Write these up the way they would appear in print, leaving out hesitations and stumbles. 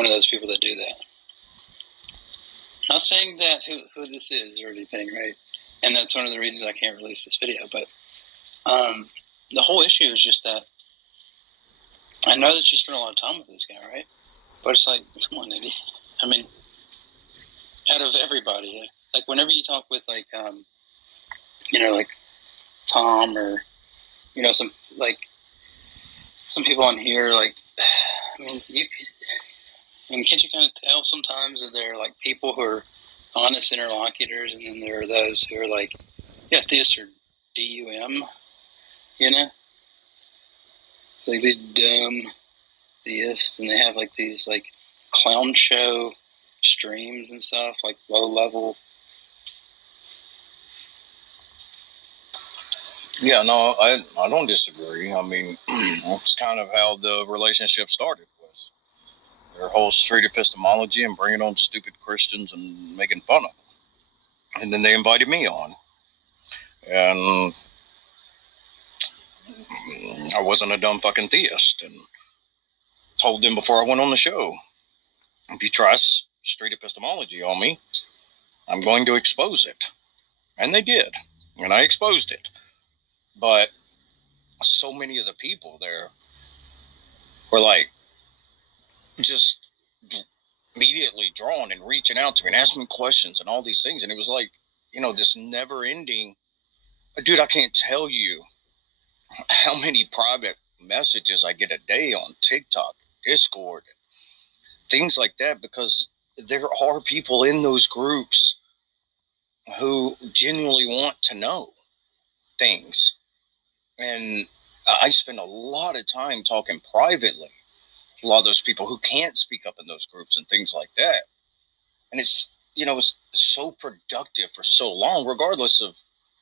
one of those people that do that. Not saying that who this is or anything, right? And that's one of the reasons I can't release this video. But the whole issue is just that I know that you spent a lot of time with this guy, right? But it's like, come on, Eddie. I mean, out of everybody, like whenever you talk with like, like Tom or, some people on here, like, I mean, can't you kind of tell sometimes that there are like people who are honest interlocutors, and then there are those who are like, yeah, this or DUM, like these dumb theists, and they have like these like clown show streams and stuff, like low level. Yeah, no, I don't disagree. I mean, it's kind of how the relationship started, was their whole street epistemology and bringing on stupid Christians and making fun of them. And then they invited me on. And I wasn't a dumb fucking theist, and told them before I went on the show, if you try street epistemology on me, I'm going to expose it. And they did. And I exposed it. But so many of the people there were like just immediately drawn and reaching out to me and asking me questions and all these things. And it was like, this never ending. Dude, I can't tell you how many private messages I get a day on TikTok, Discord, things like that, because there are people in those groups who genuinely want to know things. And I spend a lot of time talking privately to a lot of those people who can't speak up in those groups and things like that. And it's, it's so productive for so long, regardless of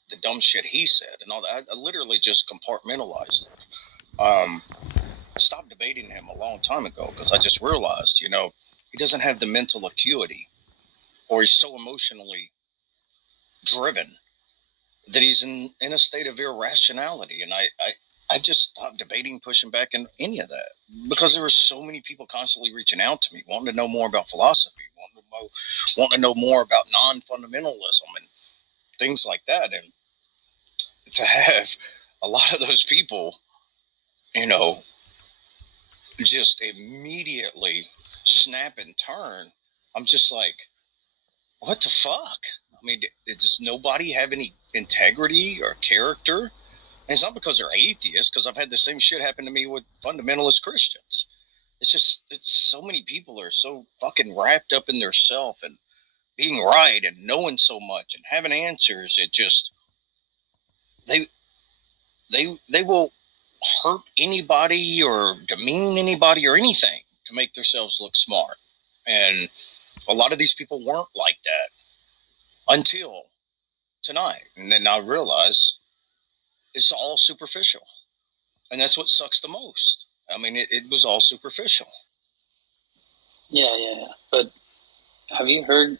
the dumb shit he said and all that. I literally just compartmentalized it. Stopped debating him a long time ago because I just realized, he doesn't have the mental acuity, or he's so emotionally driven that he's in a state of irrationality. And I just stopped debating, pushing back in any of that, because there were so many people constantly reaching out to me, wanting to know more about philosophy, wanting to know more about non-fundamentalism and things like that. And to have a lot of those people, just immediately snap and turn, I'm just like, what the fuck? I mean, does nobody have any integrity or character? And it's not because they're atheists, because I've had the same shit happen to me with fundamentalist Christians. It's so many people are so fucking wrapped up in their self and being right and knowing so much and having answers. It just, they will hurt anybody or demean anybody or anything to make themselves look smart. And a lot of these people weren't like that until tonight. And then I realized it's all superficial. And that's what sucks the most. I mean, it was all superficial. Yeah. But have you heard,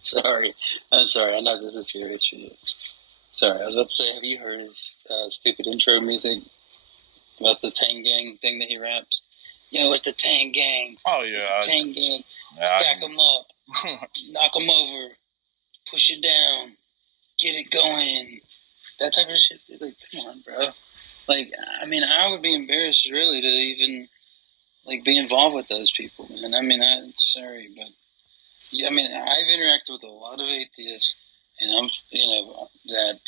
sorry. I'm sorry. I know this is serious for you. Sorry, I was about to say, have you heard his stupid intro music about the Tang Gang thing that he rapped? It's the Tang Gang. Oh, yeah. It's the Tang Gang. Stack them up. Knock them over. Push it down. Get it going. That type of shit. Dude, like, come on, bro. Like, I mean, I would be embarrassed, really, to even, like, be involved with those people, man. I mean, I'm sorry, but, yeah, I mean, I've interacted with a lot of atheists, and I'm, that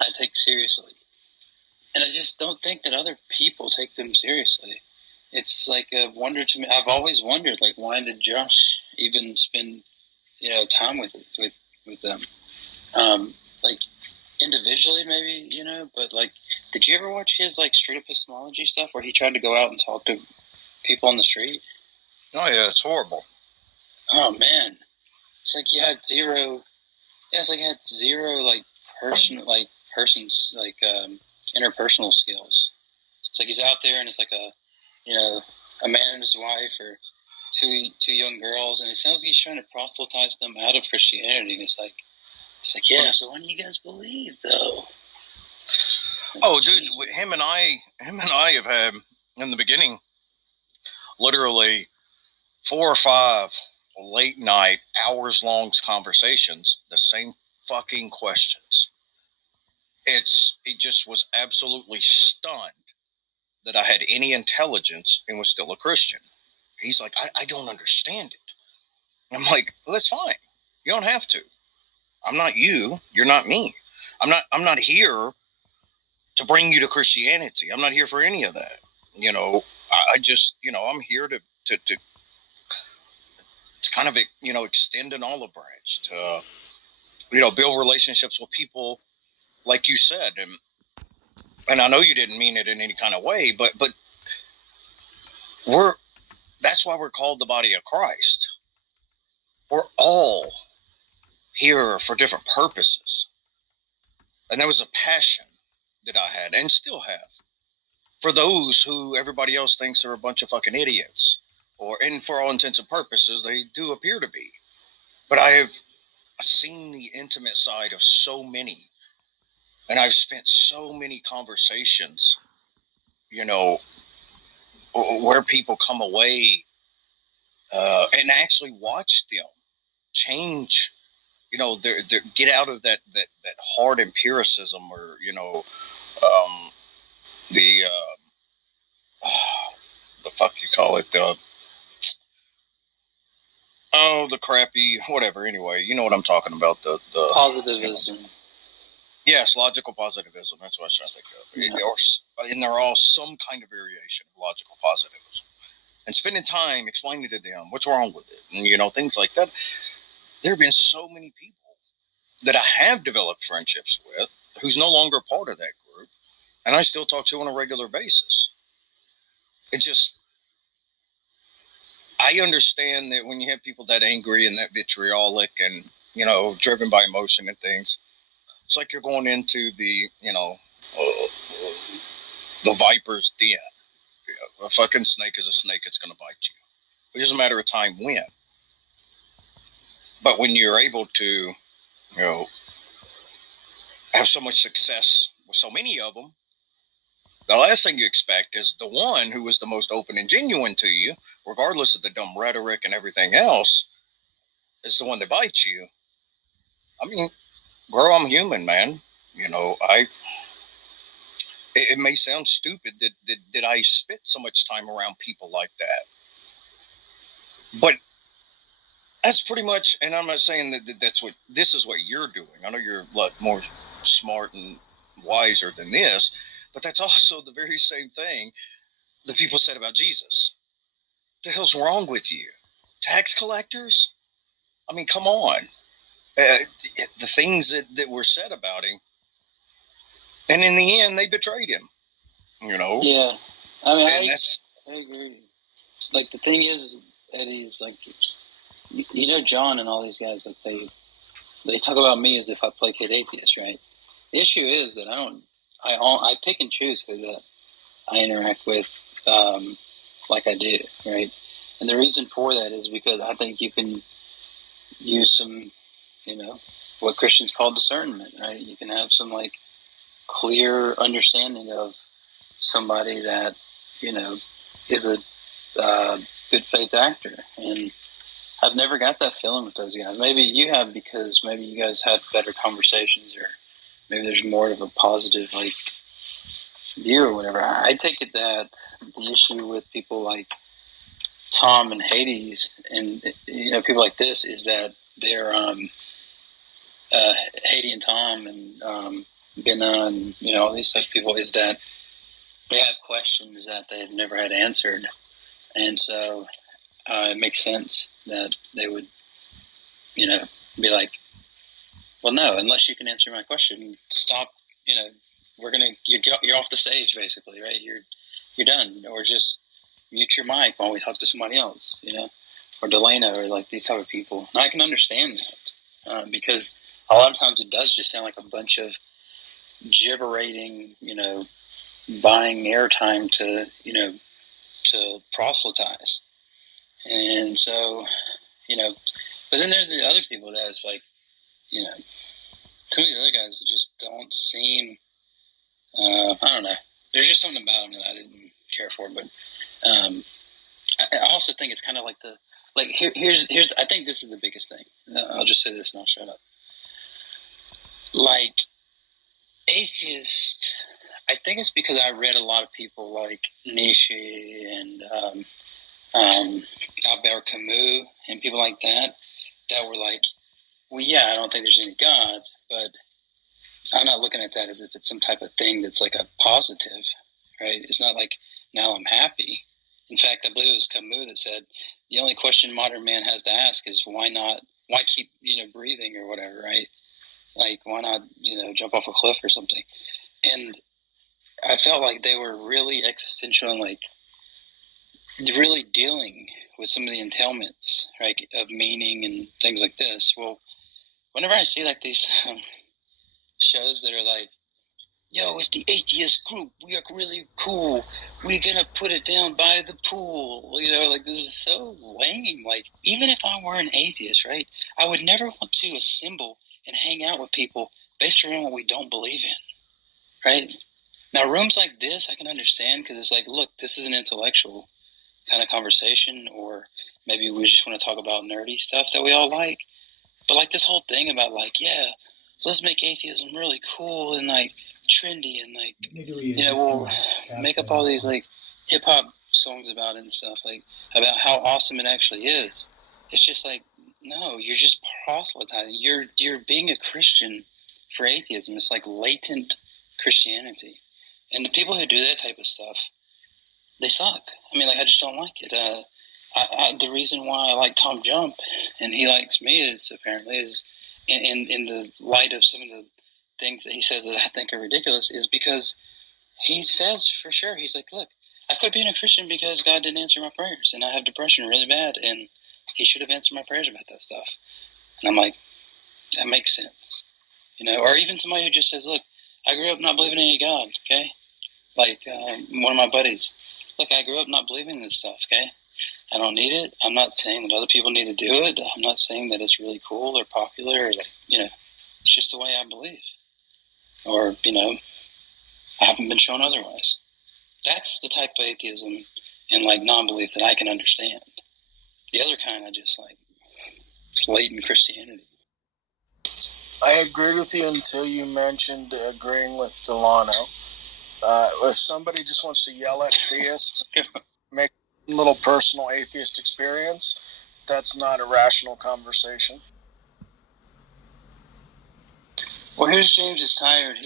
I take seriously. And I just don't think that other people take them seriously. It's like a wonder to me. I've always wondered, like, why did Josh even spend, time with them? Like, individually, maybe, but, like, did you ever watch his, like, street epistemology stuff where he tried to go out and talk to people on the street? Oh, yeah, it's horrible. Oh, man. It's like he had zero, like, person's, like, interpersonal skills. It's like he's out there and it's like a man and his wife or two young girls, and it sounds like he's trying to proselytize them out of Christianity. And it's like, yeah, so what do you guys believe, though? Oh, dude, him and I have had, in the beginning, literally 4 or 5 late night, hours long conversations, the same fucking questions. It just was absolutely stunned that I had any intelligence and was still a Christian. He's like, I don't understand it. I'm like, well, that's fine. You don't have to. I'm not you. You're not me. I'm not here to bring you to Christianity. I'm not here for any of that. I just, I'm here to kind of, extend an olive branch, to, build relationships with people like you said. And I know you didn't mean it in any kind of way, but that's why we're called the body of Christ. We're all here for different purposes. And there was a passion that I had and still have for those who everybody else thinks are a bunch of fucking idiots. And for all intents and purposes, they do appear to be. But I have seen the intimate side of so many. And I've spent so many conversations, where people come away and actually watch them change, their get out of that hard empiricism, or, the the fuck you call it, the crappy whatever. Anyway, you know what I'm talking about. The Positivism. Yes, logical positivism. That's what I was trying to think of. Yeah. And they're all some kind of variation of logical positivism. And spending time explaining to them what's wrong with it, and things like that. There have been so many people that I have developed friendships with who's no longer part of that group, and I still talk to on a regular basis. I understand that when you have people that angry and that vitriolic and, driven by emotion and things, it's like you're going into the, the viper's den. A fucking snake is a snake. It's going to bite you. It's just a matter of time when. But when you're able to, have so much success with so many of them, the last thing you expect is the one who was the most open and genuine to you, regardless of the dumb rhetoric and everything else, is the one that bites you. I mean, bro, I'm human, man. It may sound stupid that I spent so much time around people like that, but that's pretty much. And I'm not saying that this is what you're doing. I know you're a lot more smart and wiser than this, but that's also the very same thing the people said about Jesus. What the hell's wrong with you? Tax collectors? I mean, come on. The things that were said about him, and in the end, they betrayed him. Yeah, I mean, I agree. Like, the thing is, Eddie's like, John and all these guys, like, they talk about me as if I placate atheists, right? The issue is that I pick and choose who that I interact with, like I do, right? And the reason for that is because I think you can use some, what Christians call discernment, right? You can have some, like, clear understanding of somebody that, is a good faith actor. And I've never got that feeling with those guys. Maybe you have, because maybe you guys had better conversations, or maybe there's more of a positive, like, view or whatever. I take it that the issue with people like Tom and Hades and, people like this is that they're Hades and Tom and Bina and, all these type of people, is that they have questions that they've never had answered. And so it makes sense that they would, be like, well, no, unless you can answer my question, stop, you're off the stage, basically, right? You're done. Or just mute your mic while we talk to somebody else, or Delano, or like these type of people. And I can understand that because a lot of times it does just sound like a bunch of gibberating, buying airtime to proselytize. And so, but then there are the other people that's like, some of the other guys just don't seem, I don't know. There's just something about them that I didn't care for. But I also think it's kind of like here's I think this is the biggest thing. I'll just say this and I'll shut up. Like atheists, I think it's because I read a lot of people like Nietzsche and Albert Camus and people like that were like, well, yeah, I don't think there's any God, but I'm not looking at that as if it's some type of thing that's like a positive, right? It's not like now I'm happy. In fact, I believe it was Camus that said the only question modern man has to ask is why keep breathing or whatever, right? Like why not jump off a cliff or something? And I felt like they were really existential and like really dealing with some of the entailments, right, of meaning and things like this. Well, whenever I see like these shows that are like, yo, it's the atheist group. We are really cool. We're going to put it down by the pool. Like this is so lame. Like, even if I were an atheist, right, I would never want to assemble and hang out with people based around what we don't believe in, right? Now, rooms like this, I can understand because it's like, look, this is an intellectual kind of conversation, or maybe we just want to talk about nerdy stuff that we all like. But like this whole thing about like, yeah, let's make atheism really cool and like trendy and like we'll make up all these like hip hop songs about it and stuff, like about how awesome it actually is. It's just like, no, you're just proselytizing. You're being a Christian for atheism. It's like latent Christianity. And the people who do that type of stuff, they suck. I mean, like, I just don't like it. The reason why I like Tom Jump and he likes me is in the light of some of the things that he says that I think are ridiculous, is because he says for sure, he's like, look, I quit being a Christian because God didn't answer my prayers and I have depression really bad and he should have answered my prayers about that stuff. And I'm like, that makes sense. Or even somebody who just says, look, I grew up not believing in any God, okay? Like one of my buddies, look, I grew up not believing in this stuff, okay? I don't need it. I'm not saying that other people need to do it. I'm not saying that it's really cool or popular or like, it's just the way I believe. Or, I haven't been shown otherwise. That's the type of atheism and like non-belief that I can understand. The other kind I just like, it's latent Christianity. I agreed with you until you mentioned agreeing with Delano. If somebody just wants to yell at theists, make a little personal atheist experience, that's not a rational conversation. Well, here's James is tired.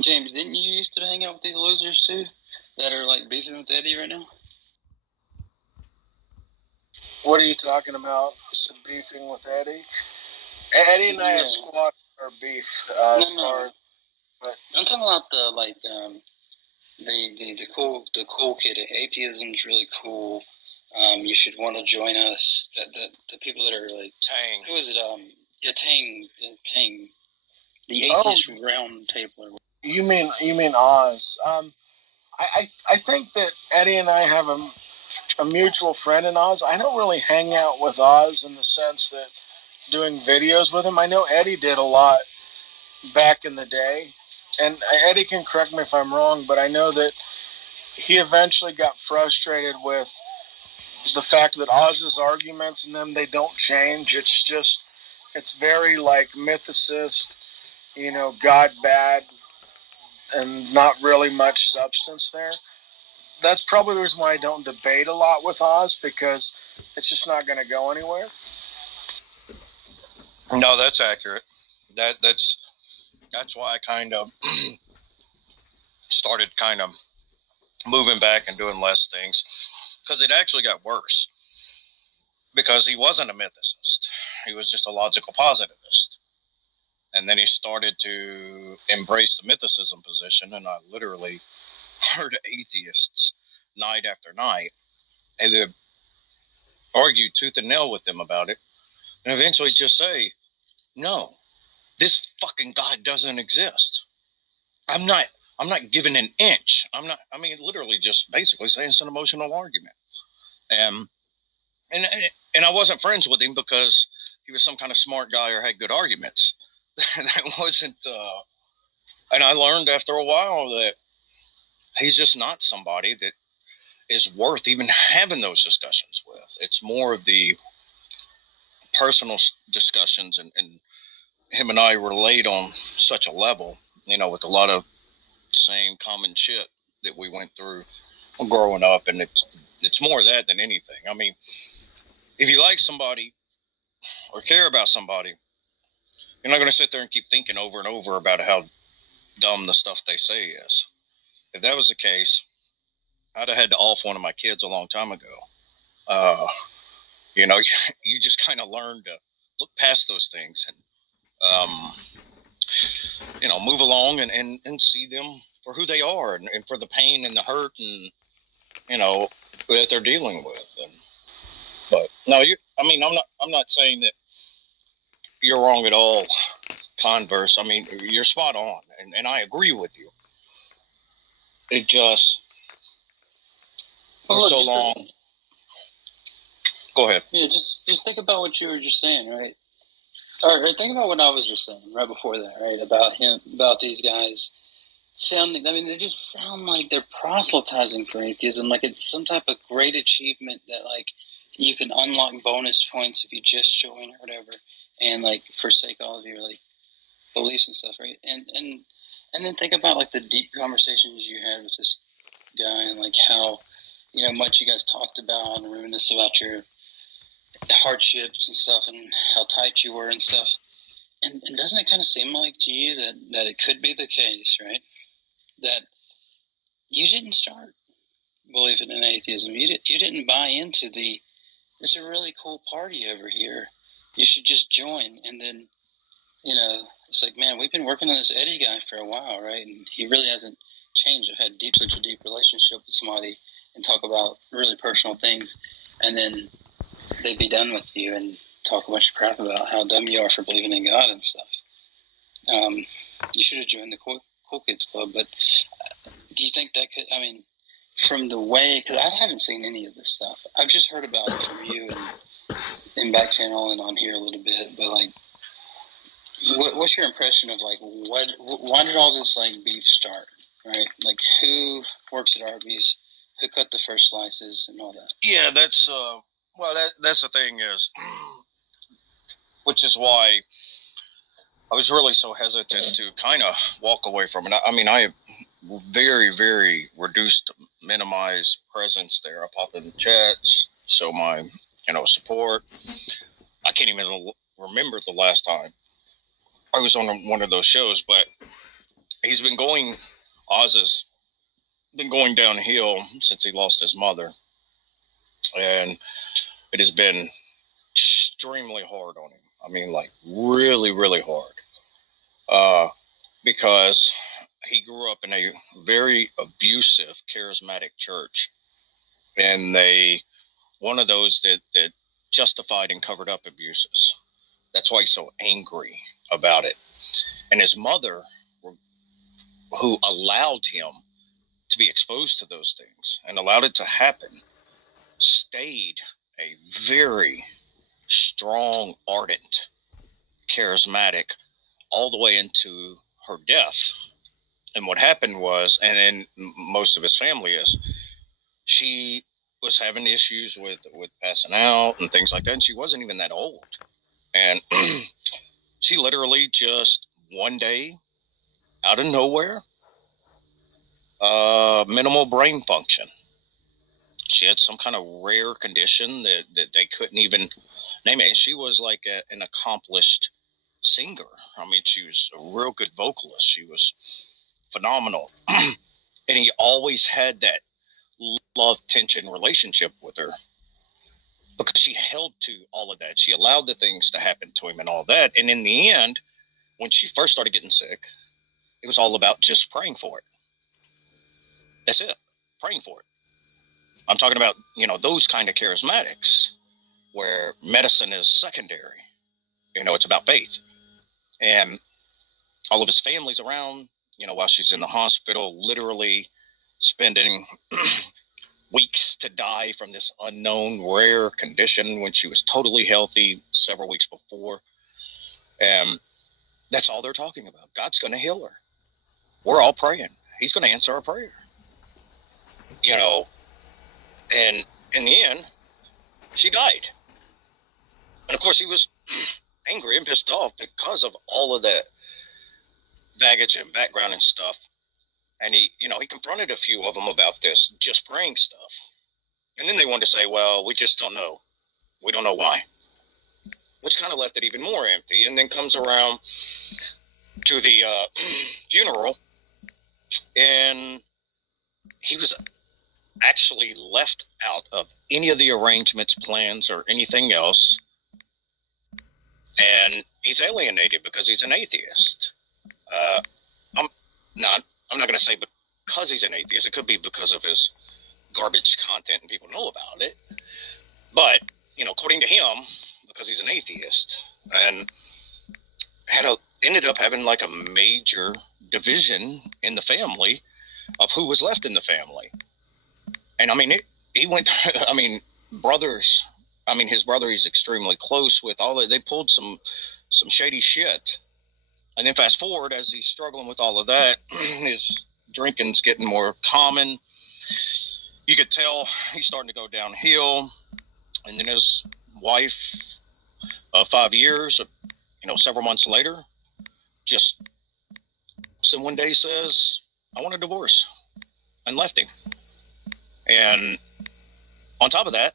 James, didn't you used to hang out with these losers too that are like beefing with Eddie right now? What are you talking about? Beefing with Eddie? Eddie and I have squashed our beef far. But I'm talking about the cool kid. Atheism's really cool. You should want to join us. The people that are like Tang. Who is it? Tang. The atheist round table. You mean Oz? I think that Eddie and I have a mutual friend in Oz. I don't really hang out with Oz in the sense that doing videos with him. I know Eddie did a lot back in the day, and Eddie can correct me if I'm wrong, but I know that he eventually got frustrated with the fact that Oz's arguments and them, they don't change. It's very like mythicist, God bad, and not really much substance there. That's probably the reason why I don't debate a lot with Oz, because it's just not going to go anywhere. No, that's accurate. That's why I kind of started kind of moving back and doing less things, because it actually got worse. Because he wasn't a mythicist. He was just a logical positivist. And then he started to embrace the mythicism position, and I literally heard atheists night after night, and would argue tooth and nail with them about it, and eventually just say, no, this fucking God doesn't exist. I'm not giving an inch. Literally just basically saying it's an emotional argument. And I wasn't friends with him because he was some kind of smart guy or had good arguments. That wasn't, and I learned after a while that he's just not somebody that is worth even having those discussions with. It's more of the personal discussions, and him and I relate on such a level, with a lot of same common shit that we went through growing up, and it's more of that than anything. I mean, if you like somebody or care about somebody, you're not going to sit there and keep thinking over and over about how dumb the stuff they say is. If that was the case, I'd have had to off one of my kids a long time ago. You just kind of learn to look past those things and, move along and see them for who they are, and for the pain and the hurt and, that they're dealing with. But no, I'm not saying that you're wrong at all. Converse, I mean, you're spot on, and I agree with you. It just for so long. Go ahead. Yeah, just think about what you were just saying, right? Or think about what I was just saying right before that, right? About these guys sounding. I mean, they just sound like they're proselytizing for atheism, like it's some type of great achievement that like you can unlock bonus points if you just join or whatever, and like forsake all of your like beliefs and stuff, right? And then think about like the deep conversations you had with this guy, and like how much you guys talked about and reminisced about your hardships and stuff, and how tight you were and stuff. And doesn't it kind of seem like to you that it could be the case, right? That you didn't start believing in atheism. You didn't buy into it's a really cool party over here. You should just join. And then, it's like, man, we've been working on this Eddie guy for a while, right? And he really hasn't changed. I've had such a deep relationship with somebody and talk about really personal things. And then they'd be done with you and talk a bunch of crap about how dumb you are for believing in God and stuff. You should have joined the Cool Kids Club. But do you think that could, I mean, from the way, because I haven't seen any of this stuff. I've just heard about it from you and in back channel and on here a little bit. But like, what's your impression of like why did all this like beef start, right? Like who works at Arby's, who cut the first slices and all that? Yeah, that's that's the thing is, which is why I was really so hesitant to kind of walk away from it. I mean, I very, very reduced, minimized presence there. I pop in the chats, show my, support. I can't even remember the last time I was on one of those shows, but Oz has been going downhill since he lost his mother. And it has been extremely hard on him. I mean, like really, really hard. Because he grew up in a very abusive, charismatic church. And one of those that justified and covered up abuses. That's why he's so angry about it. And his mother, who allowed him to be exposed to those things and allowed it to happen, stayed a very strong, ardent, charismatic, all the way into her death. And what happened was, and then most of his family is, she was having issues with passing out and things like that. And she wasn't even that old. And she literally just one day, out of nowhere, minimal brain function. She had some kind of rare condition that they couldn't even name it. And she was like an accomplished singer. I mean, she was a real good vocalist. She was phenomenal. And he always had that love tension relationship with her because she held to all of that. She allowed the things to happen to him and all that. And in the end, when she first started getting sick, it was all about just praying for it. That's it. Praying for it. I'm talking about, those kind of charismatics where medicine is secondary. It's about faith. And all of his family's around, while she's in the hospital, literally spending weeks to die from this unknown rare condition when she was totally healthy several weeks before. And that's all they're talking about. God's going to heal her. We're all praying. He's going to answer our prayer. And in the end, she died. And of course, he was angry and pissed off because of all of that baggage and background and stuff. And he confronted a few of them about this just praying stuff. And then they wanted to say, well, we just don't know. We don't know why. Which kind of left it even more empty. And then comes around to the funeral, and he was actually left out of any of the arrangements, plans, or anything else. And he's alienated because he's an atheist. I'm not going to say because he's an atheist. It could be because of his garbage content and people know about it. But, according to him, because he's an atheist, and ended up having like a major division in the family of who was left in the family. And I mean, he went, brothers, his brother he's extremely close with, they pulled some shady shit. And then fast forward, as he's struggling with all of that, his drinking's getting more common. You could tell he's starting to go downhill. And then his wife, 5 years, several months later, just one day says, I want a divorce, and left him. And on top of that,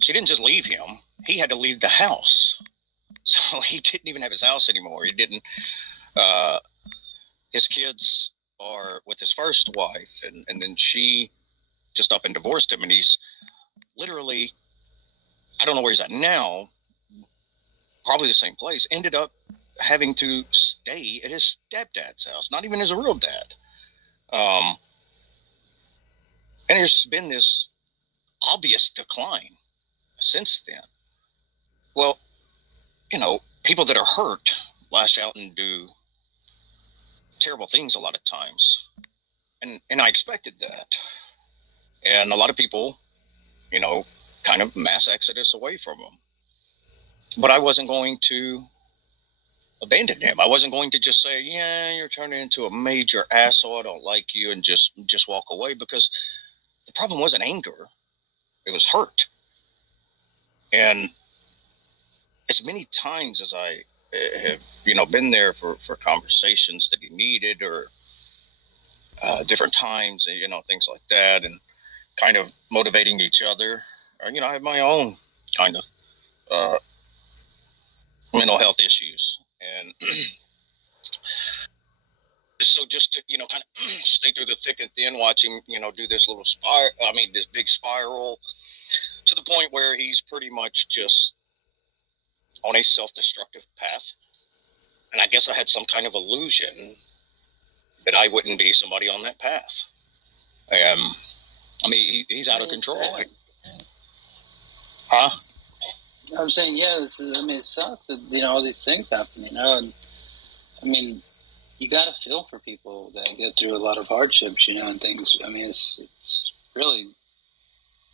she didn't just leave him. He had to leave the house. So he didn't even have his house anymore. He didn't. His kids are with his first wife, and then she just up and divorced him. And he's literally, I don't know where he's at now, probably the same place, ended up having to stay at his stepdad's house, not even his real dad. And there's been this obvious decline since then. Well, people that are hurt lash out and do terrible things a lot of times. And I expected that. And a lot of people, kind of mass exodus away from him. But I wasn't going to abandon him. I wasn't going to just say, yeah, you're turning into a major asshole, I don't like you, and just walk away, because the problem wasn't anger. It was hurt. And as many times as I have, been there for conversations that he needed, or different times, and, things like that, and kind of motivating each other, or, I have my own kind of mental health issues. And so just to, kind of stay through the thick and thin, watching, do this little this big spiral, to the point where he's pretty much just on a self-destructive path. And I guess I had some kind of illusion that I wouldn't be somebody on that path. He's out of control. Huh? I'm saying, yeah, it sucks that, all these things happen, and, you got to feel for people that get through a lot of hardships, and things. It's really,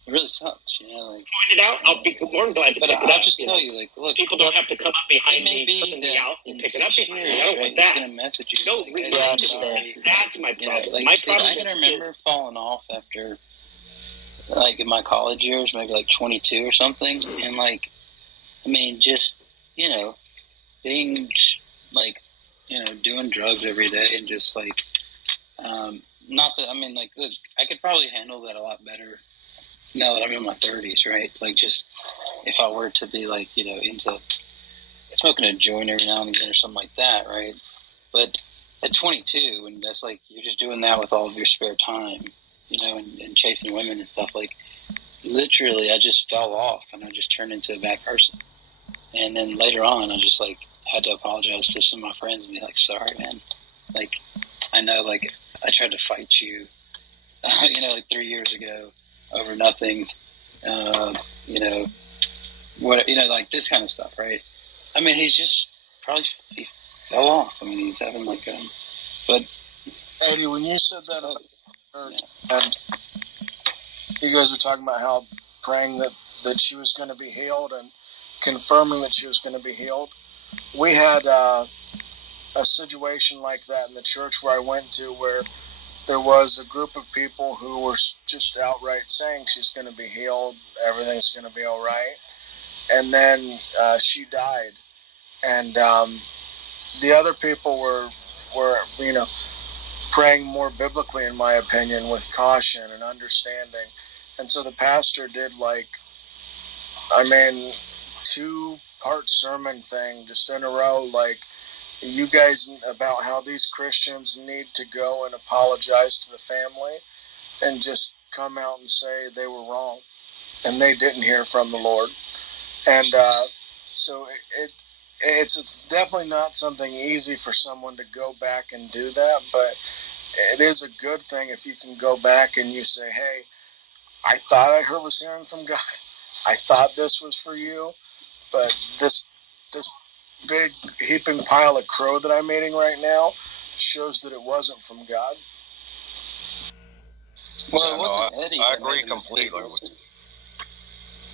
it really sucks, Pointed out, I'll be more than glad to pick it up. But I'll just tell you, look, people don't have to come up behind me, pushing me out, and pick it up behind me. I don't want that. Gonna message you. No reason. I understand. That's my problem. My problem I can remember falling off after, in my college years, maybe 22 or something, and just being doing drugs every day, and just not that look, I could probably handle that a lot better now that I'm in my 30s, right? Just if I were to be into smoking a joint every now and again or something like that, right? But at 22, and that's you're just doing that with all of your spare time, and chasing women and stuff, literally I just fell off, and I just turned into a bad person. And then later on, I just had to apologize to some of my friends and be sorry, man. I know, I tried to fight you, 3 years ago over nothing, what, this kind of stuff, right? He's just probably, he fell off. He's having but Eddie, when you said that, and you guys were talking about how praying that she was going to be healed and confirming that she was going to be healed, we had a situation like that in the church where I went to, where there was a group of people who were just outright saying she's going to be healed, everything's going to be all right. And then she died. And the other people were praying more biblically, in my opinion, with caution and understanding. And so the pastor did 2-part sermon thing just in a row, you guys, about how these Christians need to go and apologize to the family and just come out and say they were wrong and they didn't hear from the Lord. And so it's definitely not something easy for someone to go back and do that, but it is a good thing if you can go back and you say, hey, I thought I was hearing from God. I thought this was for you, but this big heaping pile of crow that I'm eating right now shows that it wasn't from God. Well, it wasn't Eddie. I agree completely with you.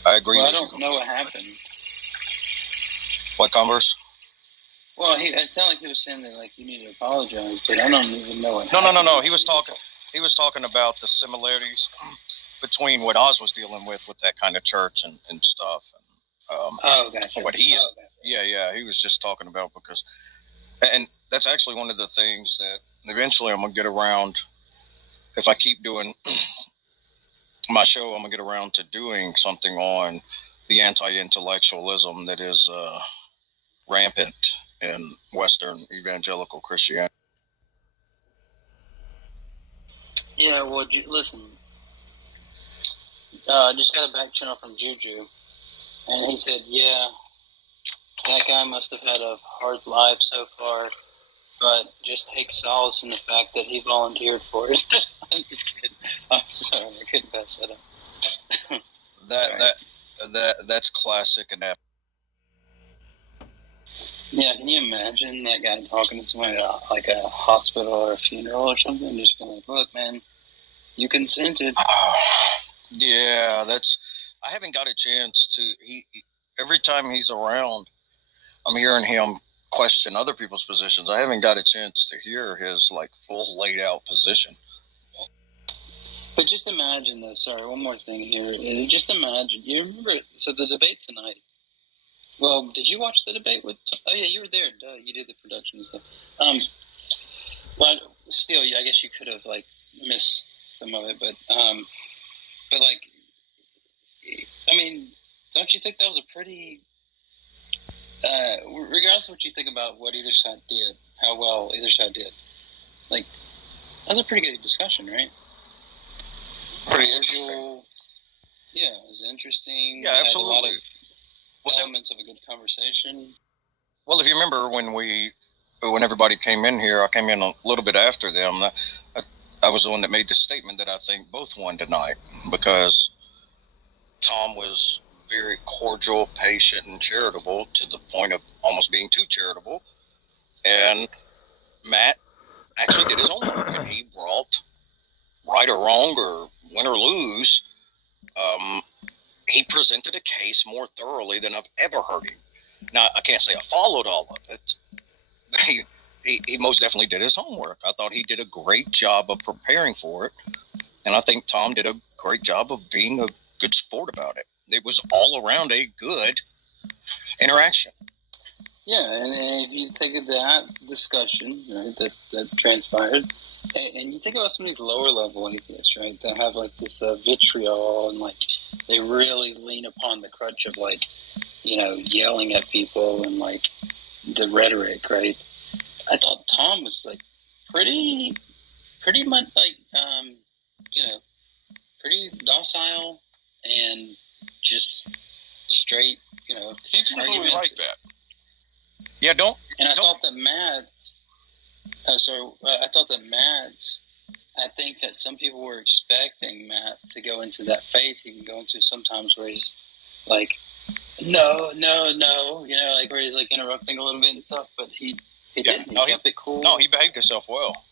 I agree with you. I don't know what happened. What, Converse? Well, it sounded like he was saying that you need to apologize, but I don't even know what happened. No. He was talking about the similarities between what Oz was dealing with that kind of church and stuff. Gotcha. What he he was just talking about, because, and that's actually one of the things that eventually I'm gonna get around. If I keep doing my show, I'm gonna get around to doing something on the anti-intellectualism that is rampant in Western evangelical Christianity. Yeah, well, listen. I just got a back channel from Juju, and he said, yeah, that guy must have had a hard life so far, but just take solace in the fact that he volunteered for it. I'm just kidding. I'm sorry, I couldn't pass that up. That's classic and that. Yeah, can you imagine that guy talking to someone at a hospital or a funeral or something? Just being like, look, man, you consented. Yeah, I haven't got a chance to. Every time he's around, I'm hearing him question other people's positions. I haven't got a chance to hear his full laid out position. But just imagine though. Sorry, one more thing here. Just imagine. You remember? So the debate tonight. Well, did you watch the debate with? Oh yeah, you were there. Duh, you did the production and stuff. But still, I guess you could have missed some of it. But I mean, don't you think that was a pretty? Regardless of what you think about what either side did, how well either side did, that was a pretty good discussion, right? Pretty interesting. Yeah, it was interesting. Yeah, absolutely. Had a lot of elements of a good conversation. Well, if you remember when everybody came in here, I came in a little bit after them. I was the one that made the statement that I think both won tonight, because Tom was very cordial, patient, and charitable, to the point of almost being too charitable. And Matt actually did his homework, and he brought, right or wrong or win or lose, he presented a case more thoroughly than I've ever heard him. Now, I can't say I followed all of it, but he most definitely did his homework. I thought he did a great job of preparing for it, and I think Tom did a great job of being a good sport about it. It was all around a good interaction. Yeah, and if you take that discussion, right, that transpired, and you think about some of these lower level atheists, right, that have this vitriol, and they really lean upon the crutch of yelling at people and the rhetoric, right? I thought Tom was pretty much pretty docile and just straight, He's really like that. Yeah, I thought that Mads. I think that some people were expecting Matt to go into that phase he can go into sometimes, where he's no, where he's interrupting a little bit and stuff. But he didn't. He kept it cool. No, he behaved himself well.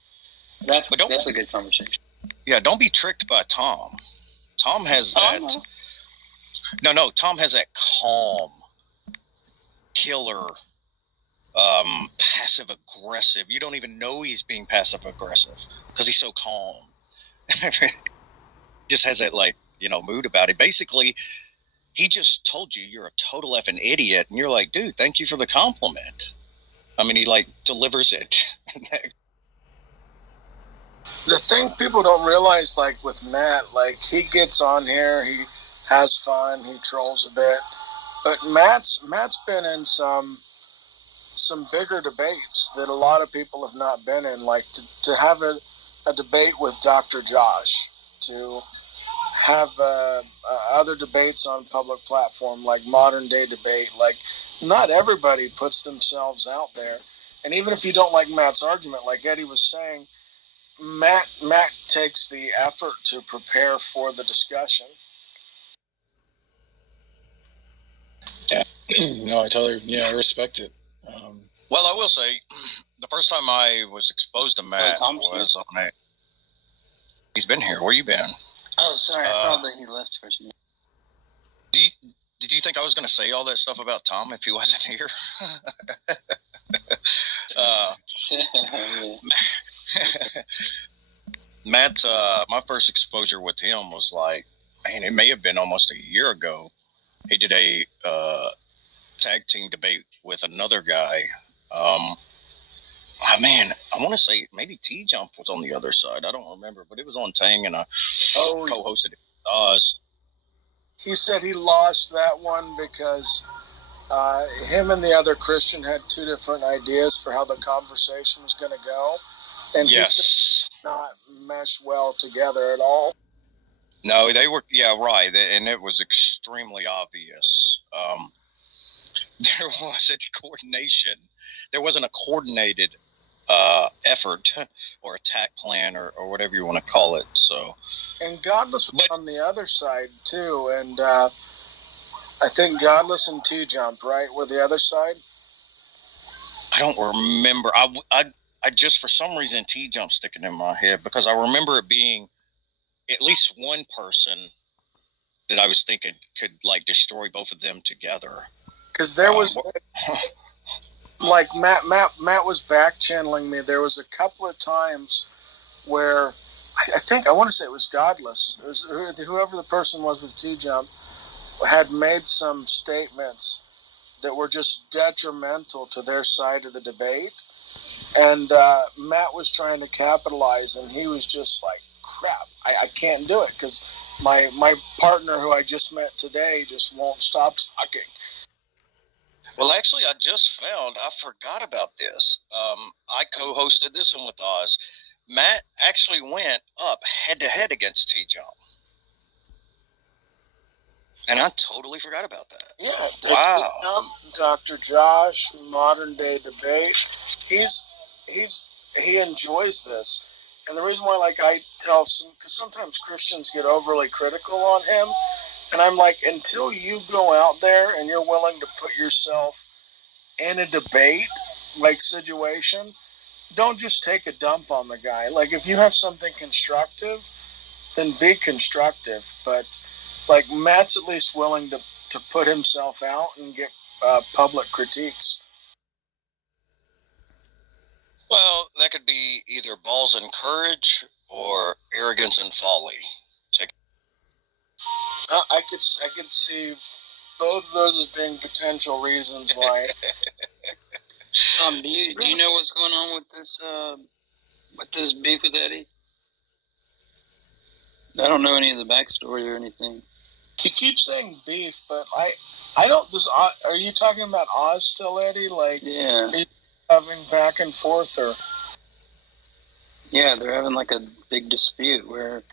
That's a good conversation. Yeah, don't be tricked by Tom. Tom has that. No. Tom has that calm, killer passive aggressive. You don't even know he's being passive aggressive because he's so calm. Just has that mood about it. Basically, he just told you you're a total effing idiot, and you're like, dude, thank you for the compliment. I mean, he delivers it. The thing people don't realize, with Matt, he gets on here, he has fun, he trolls a bit, but Matt's been in some bigger debates that a lot of people have not been in, to have a debate with Dr. Josh, to have other debates on public platform, like modern day debate. Not everybody puts themselves out there, and even if you don't like Matt's argument, like Eddie was saying, Matt takes the effort to prepare for the discussion. Yeah, no, I respect it. Well, I will say, the first time I was exposed to Matt was on a. He's been here. Where you been? Oh, sorry, I thought that he left for some. Did you think I was going to say all that stuff about Tom if he wasn't here? Matt, my first exposure with him was it may have been almost a year ago. He did a tag team debate with another guy. I want to say maybe T-Jump was on the other side. I don't remember, but it was on Tang, and I co-hosted it with Oz. He said he lost that one because him and the other Christian had two different ideas for how the conversation was going to go. And he said not mesh well together at all. No, they were, right. And it was extremely obvious. There wasn't coordination. There wasn't a coordinated effort or attack plan or whatever you want to call it. So, and Godless was on the other side too, and I think Godless and T-Jump, right, were the other side. I don't remember. I just, for some reason, T-Jump sticking in my head because I remember it being at least one person that I was thinking could destroy both of them together. Because there was. Matt was back channeling me. There was a couple of times where I want to say it was Godless. It was whoever the person was with T-Jump had made some statements that were just detrimental to their side of the debate, and Matt was trying to capitalize, and he was just like, "Crap, I can't do it because my partner who I just met today just won't stop talking." Well, actually, I just found, I forgot about this. I co-hosted this one with Oz. Matt actually went up head-to-head against T-Jump. And I totally forgot about that. Yeah. Wow. Dr. Josh, modern day debate. He enjoys this. And the reason why, I tell because sometimes Christians get overly critical on him. And I'm like, until you go out there and you're willing to put yourself in a debate, situation, don't just take a dump on the guy. If you have something constructive, then be constructive. But, Matt's at least willing to put himself out and get public critiques. Well, that could be either balls and courage or arrogance and folly. I could see both of those as being potential reasons why. Do you know what's going on with this beef with Eddie? I don't know any of the backstory or anything. You keep saying beef, but I don't. Are you talking about Oz still, Eddie? Yeah. Are you having back and forth or? Yeah, they're having a big dispute where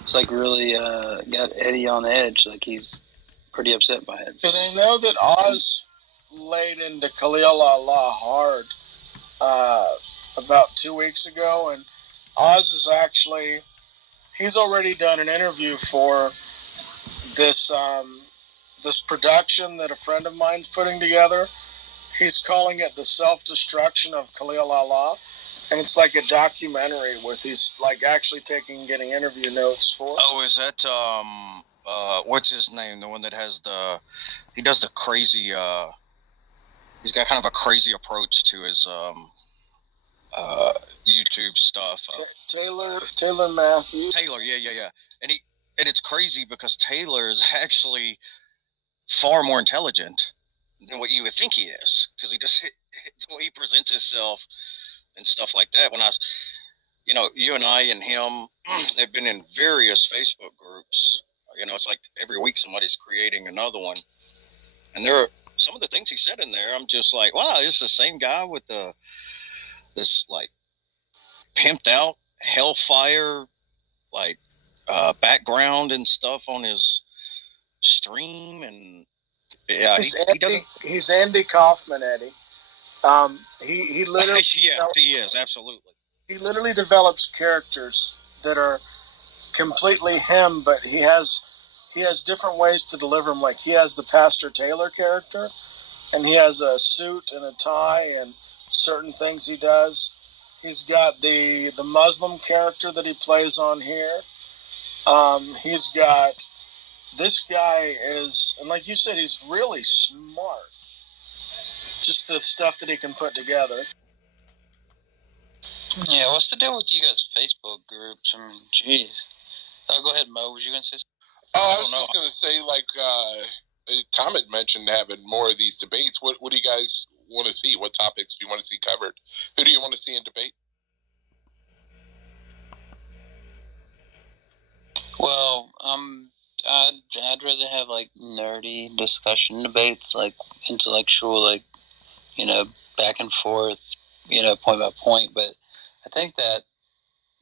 it's really got Eddie on edge. He's pretty upset by it. Because I know that Oz laid into Khalil Allah hard about 2 weeks ago, and Oz is he's already done an interview for this production that a friend of mine's putting together. He's calling it The Self-Destruction of Khalil Allah, and it's a documentary with he's actually getting interview notes for. Oh, is that what's his name? The one that has he does the crazy he's got kind of a crazy approach to his YouTube stuff. Taylor Matthews. Taylor, yeah. And it's crazy because Taylor is actually far more intelligent than what you would think he is, because he just the way he presents himself and stuff like that. When I was, you and I and him have been in various Facebook groups. It's like every week somebody's creating another one, and there are some of the things he said in there. I'm just like, wow, this is the same guy with this like pimped out hellfire like background and stuff on his stream, and yeah, he doesn't. He's Andy Kaufman, Eddie. He literally he is absolutely. He literally develops characters that are completely him, but he has different ways to deliver them. Like, he has the Pastor Taylor character, and he has a suit and a tie and certain things he does. He's got the Muslim character that he plays on here. He's got, this guy is, and like you said, he's really smart. Just the stuff that he can put together. Yeah, what's the deal with you guys' Facebook groups? I mean, jeez. Go ahead, Mo. Was you going to say something? Oh, I was just going to say, like, Tom had mentioned having more of these debates. What do you guys want to see? What topics do you want to see covered? Who do you want to see in debate? Well, I'd rather have, like, nerdy discussion debates, like, intellectual, like, back and forth, point by point, but I think that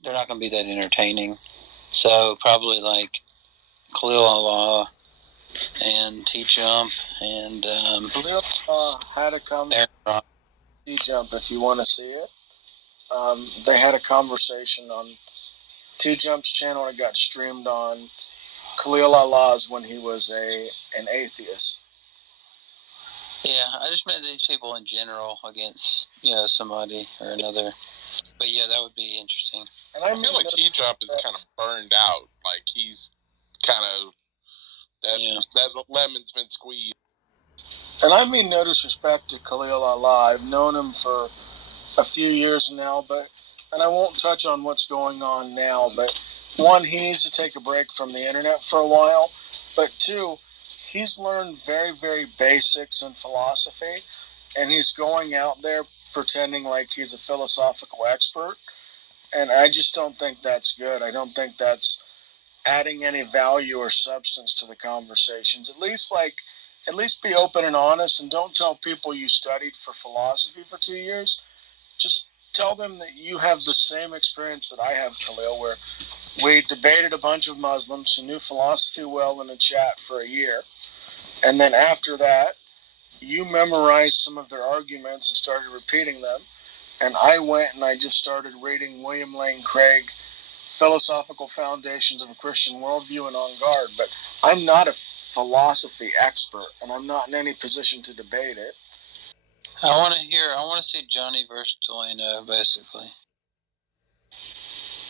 they're not going to be that entertaining. So probably like Khalil Allah and T-Jump and Khalil had a conversation. T-Jump, if you want to see it. They had a conversation on T-Jump's channel, and it got streamed on Khalil Allah's when he was an atheist. Yeah, I just meant these people in general against somebody or another. But yeah, that would be interesting. And I feel like T-Jump is kind of burned out. Like, he's kind of that lemon's been squeezed. And I mean no disrespect to Khalil Allah. I've known him for a few years now, and I won't touch on what's going on now, but one, he needs to take a break from the internet for a while, but two, he's learned very, very basics in philosophy, and he's going out there pretending like he's a philosophical expert, and I just don't think that's good. I don't think that's adding any value or substance to the conversations. At least be open and honest, and don't tell people you studied for philosophy for 2 years. Just tell them that you have the same experience that I have, Khalil, where we debated a bunch of Muslims who knew philosophy well in a chat for a year, and then after that, you memorized some of their arguments and started repeating them, and I went and I just started reading William Lane Craig, Philosophical Foundations of a Christian Worldview, and On Guard, but I'm not a philosophy expert, and I'm not in any position to debate it. I want to see Johnny versus Delano, basically.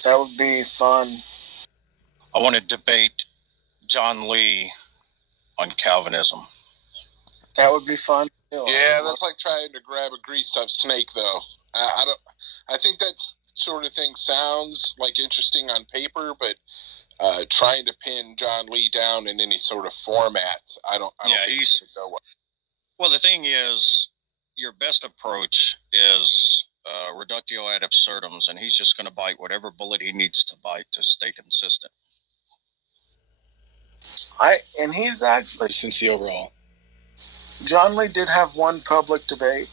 That would be fun. I want to debate John Lee on Calvinism. That would be fun too. Yeah, that's like trying to grab a greased up snake, though. I think that sort of thing sounds like interesting on paper, but trying to pin John Lee down in any sort of format, I don't think it's going to go well. Well, the thing is, your best approach is reductio ad absurdum, and he's just going to bite whatever bullet he needs to bite to stay consistent. And he's actually, since the overall. John Lee did have one public debate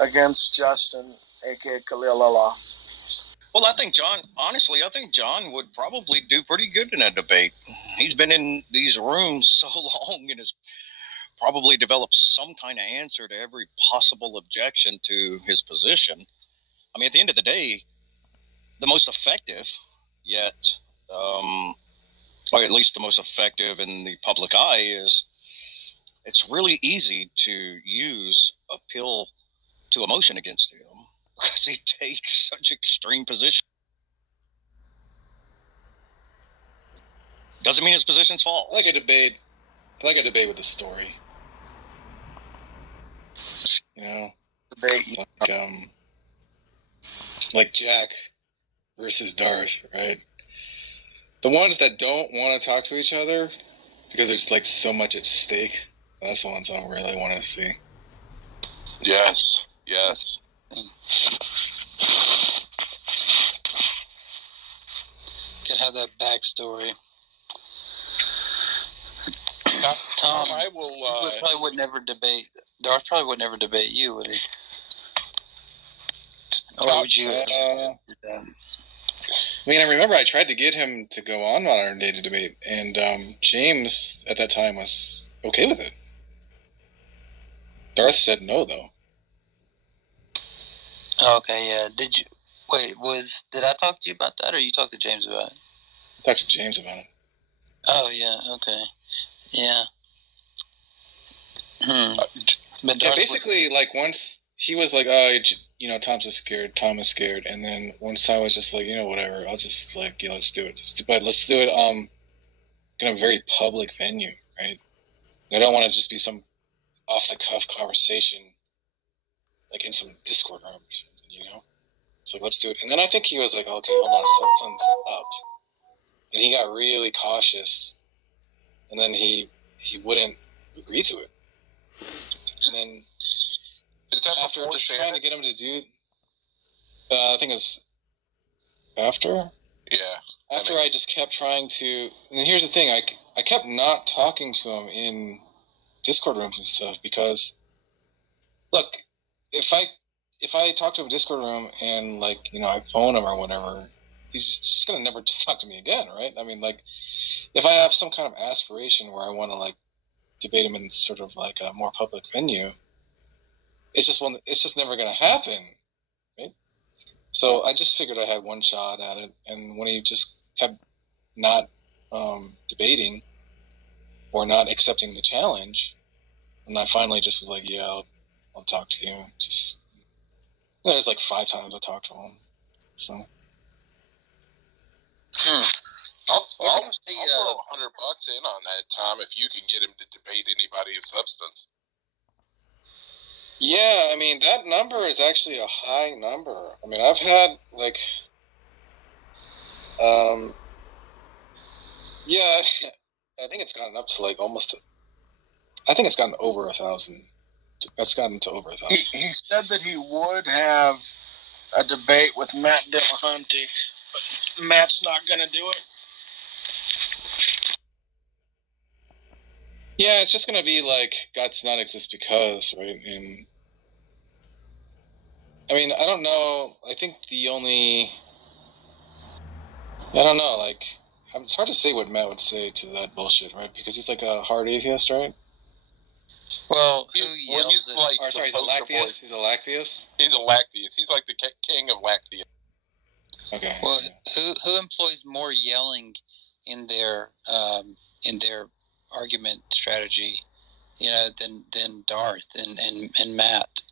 against Justin, aka Khalil Allah. Well, I think John would probably do pretty good in a debate. He's been in these rooms so long and has probably developed some kind of answer to every possible objection to his position. I mean, at the end of the day, the most effective, yet, or at least the most effective in the public eye, is it's really easy to use appeal to emotion against him because he takes such extreme positions. Doesn't mean his position's false. I like a debate with a story. You know, Debate. like Jack versus Darth, right? The ones that don't want to talk to each other because there's like so much at stake. That's the ones I don't really want to see. Yes. Could have that backstory. Tom, I will. probably would never debate. Darth probably would never debate you, would he? Or would you? I mean, I remember I tried to get him to go on Modern Day to debate, and James at that time was okay with it. Darth said no, though. Okay, yeah. Did you did I talk to you about that, or you talked to James about it? I talked to James about it. Oh yeah, okay, yeah. But Yeah, basically, like once he was like, "Oh, you know, Tom is scared," and then once I was just like, you know, whatever, I'll just like, yeah, let's do it. But let's do it in a very public venue, right? I don't want to just be some off the cuff conversation, like in some Discord rooms, you know. So let's do it. And then I think he was like, okay, hold on, something's up, and he got really cautious, and then he wouldn't agree to it. And then after just trying to get him to do, I think it was after. Yeah. After I just kept trying to, and here's the thing, I kept not talking to him in Discord rooms and stuff because, look, if I talk to him in a Discord room and like, you know, I phone him or whatever, he's just gonna never just talk to me again, right? I mean, like, if I have some kind of aspiration where I want to like debate him in sort of like a more public venue, it's just never gonna happen, right? So I just figured I had one shot at it, and when he just kept not debating or not accepting the challenge, and I finally just was like, yeah, I'll talk to you. Just there's like 5 times I talked to him, so. I'll throw $100 in on that, Tom, if you can get him to debate anybody of substance. Yeah, I mean, that number is actually a high number. I mean, I've had, like, yeah, I think it's gotten up to, like, I think it's gotten over 1,000. It's gotten to over 1,000. He said that he would have a debate with Matt Dillahunty, but Matt's not going to do it. Yeah, it's just going to be, like, God does not exist because, right? And I mean, I don't know. I think I don't know, like, it's hard to say what Matt would say to that bullshit, right? Because he's like a hard atheist, right? Well, he's like, sorry, he's a lactheist. He's a lactheist. He's a lactheist. He's like the king of lactheist. Okay. Well, who employs more yelling in their argument strategy, you know, than Darth and Matt?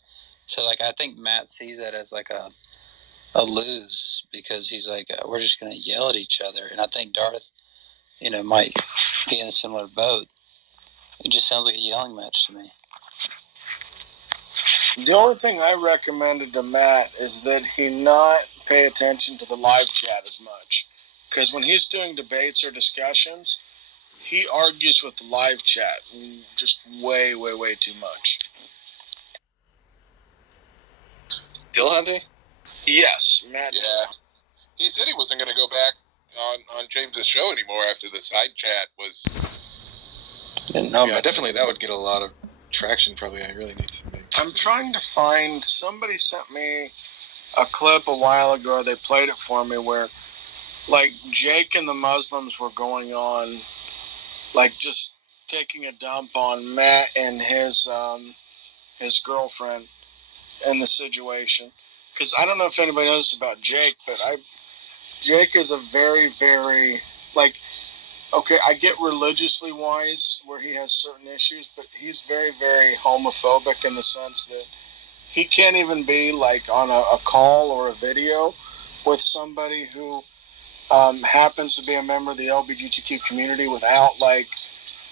So like, I think Matt sees that as like a lose because he's like, we're just gonna yell at each other, and I think Darth, you know, might be in a similar boat. It just sounds like a yelling match to me. The only thing I recommended to Matt is that he not pay attention to the live chat as much. Because when he's doing debates or discussions, he argues with the live chat just way, way, way too much. Dillahunty? Yes, Matt. Yeah. He said he wasn't going to go back on James's show anymore after the side chat was... Yeah, definitely that would get a lot of traction probably. I really need to make I'm trying to find, somebody sent me a clip a while ago, they played it for me, where like Jake and the Muslims were going on, like just taking a dump on Matt and his girlfriend and the situation. Because I don't know if anybody knows about Jake, but Jake is a very, very, like, okay, I get religiously wise where he has certain issues, but he's very, very homophobic in the sense that he can't even be like on a call or a video with somebody who happens to be a member of the LGBTQ community without like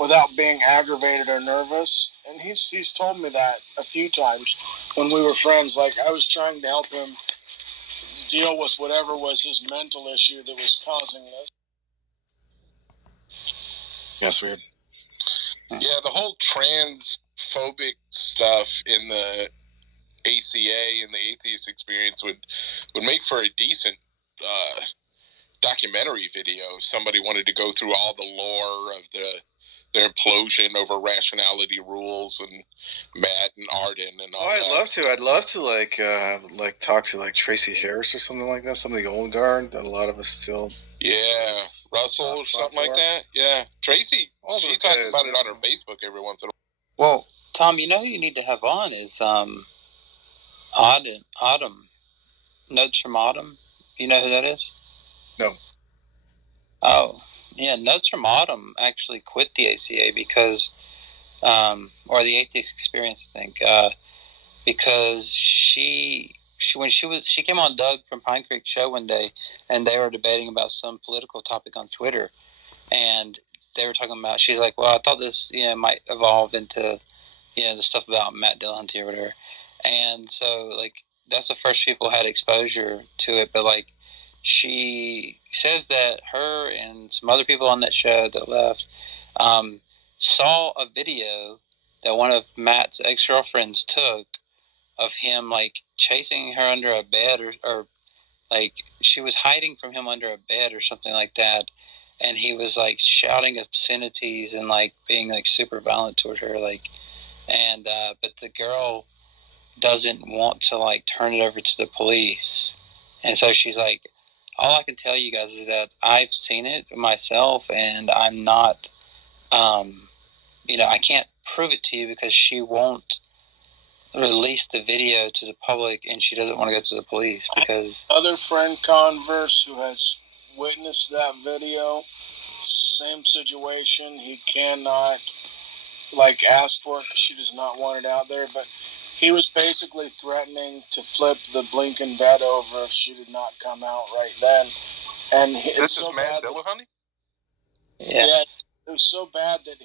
without being aggravated or nervous. And he's told me that a few times when we were friends. Like, I was trying to help him deal with whatever was his mental issue that was causing this. That's weird. Yeah, the whole transphobic stuff in the ACA and the atheist experience would make for a decent documentary video if somebody wanted to go through all the lore of their implosion over rationality rules and Matt and Arden and all that. I'd love to like talk to like Tracy Harris or something like that, some of the old guard that a lot of us still. Yeah, Russell or something like that. Yeah, Tracy. She talks about it on her Facebook every once in a while. Well, Tom, you know who you need to have on is Autumn. Notes from Autumn. You know who that is? No. Oh, yeah. Notes from Autumn actually quit the ACA because, or the Atheist Experience, I think, because she came on Doug from Pine Creek Show one day, and they were debating about some political topic on Twitter, and they were talking about. She's like, "Well, I thought this, might evolve into, the stuff about Matt Dillahunty or whatever," and so like that's the first people had exposure to it, but like she says that her and some other people on that show that left saw a video that one of Matt's ex-girlfriends took of him like chasing her under a bed or like she was hiding from him under a bed or something like that, and he was like shouting obscenities and like being like super violent toward her, like, and but the girl doesn't want to like turn it over to the police, and so she's like, all I can tell you guys is that I've seen it myself, and I'm not I can't prove it to you because she won't release the video to the public, and she doesn't want to go to the police because other friend Converse who has witnessed that video, same situation. He cannot like ask for it because she does not want it out there, but he was basically threatening to flip the Blinken bed over if she did not come out right then. And this is Matt Dillahunty? Yeah, it was so bad that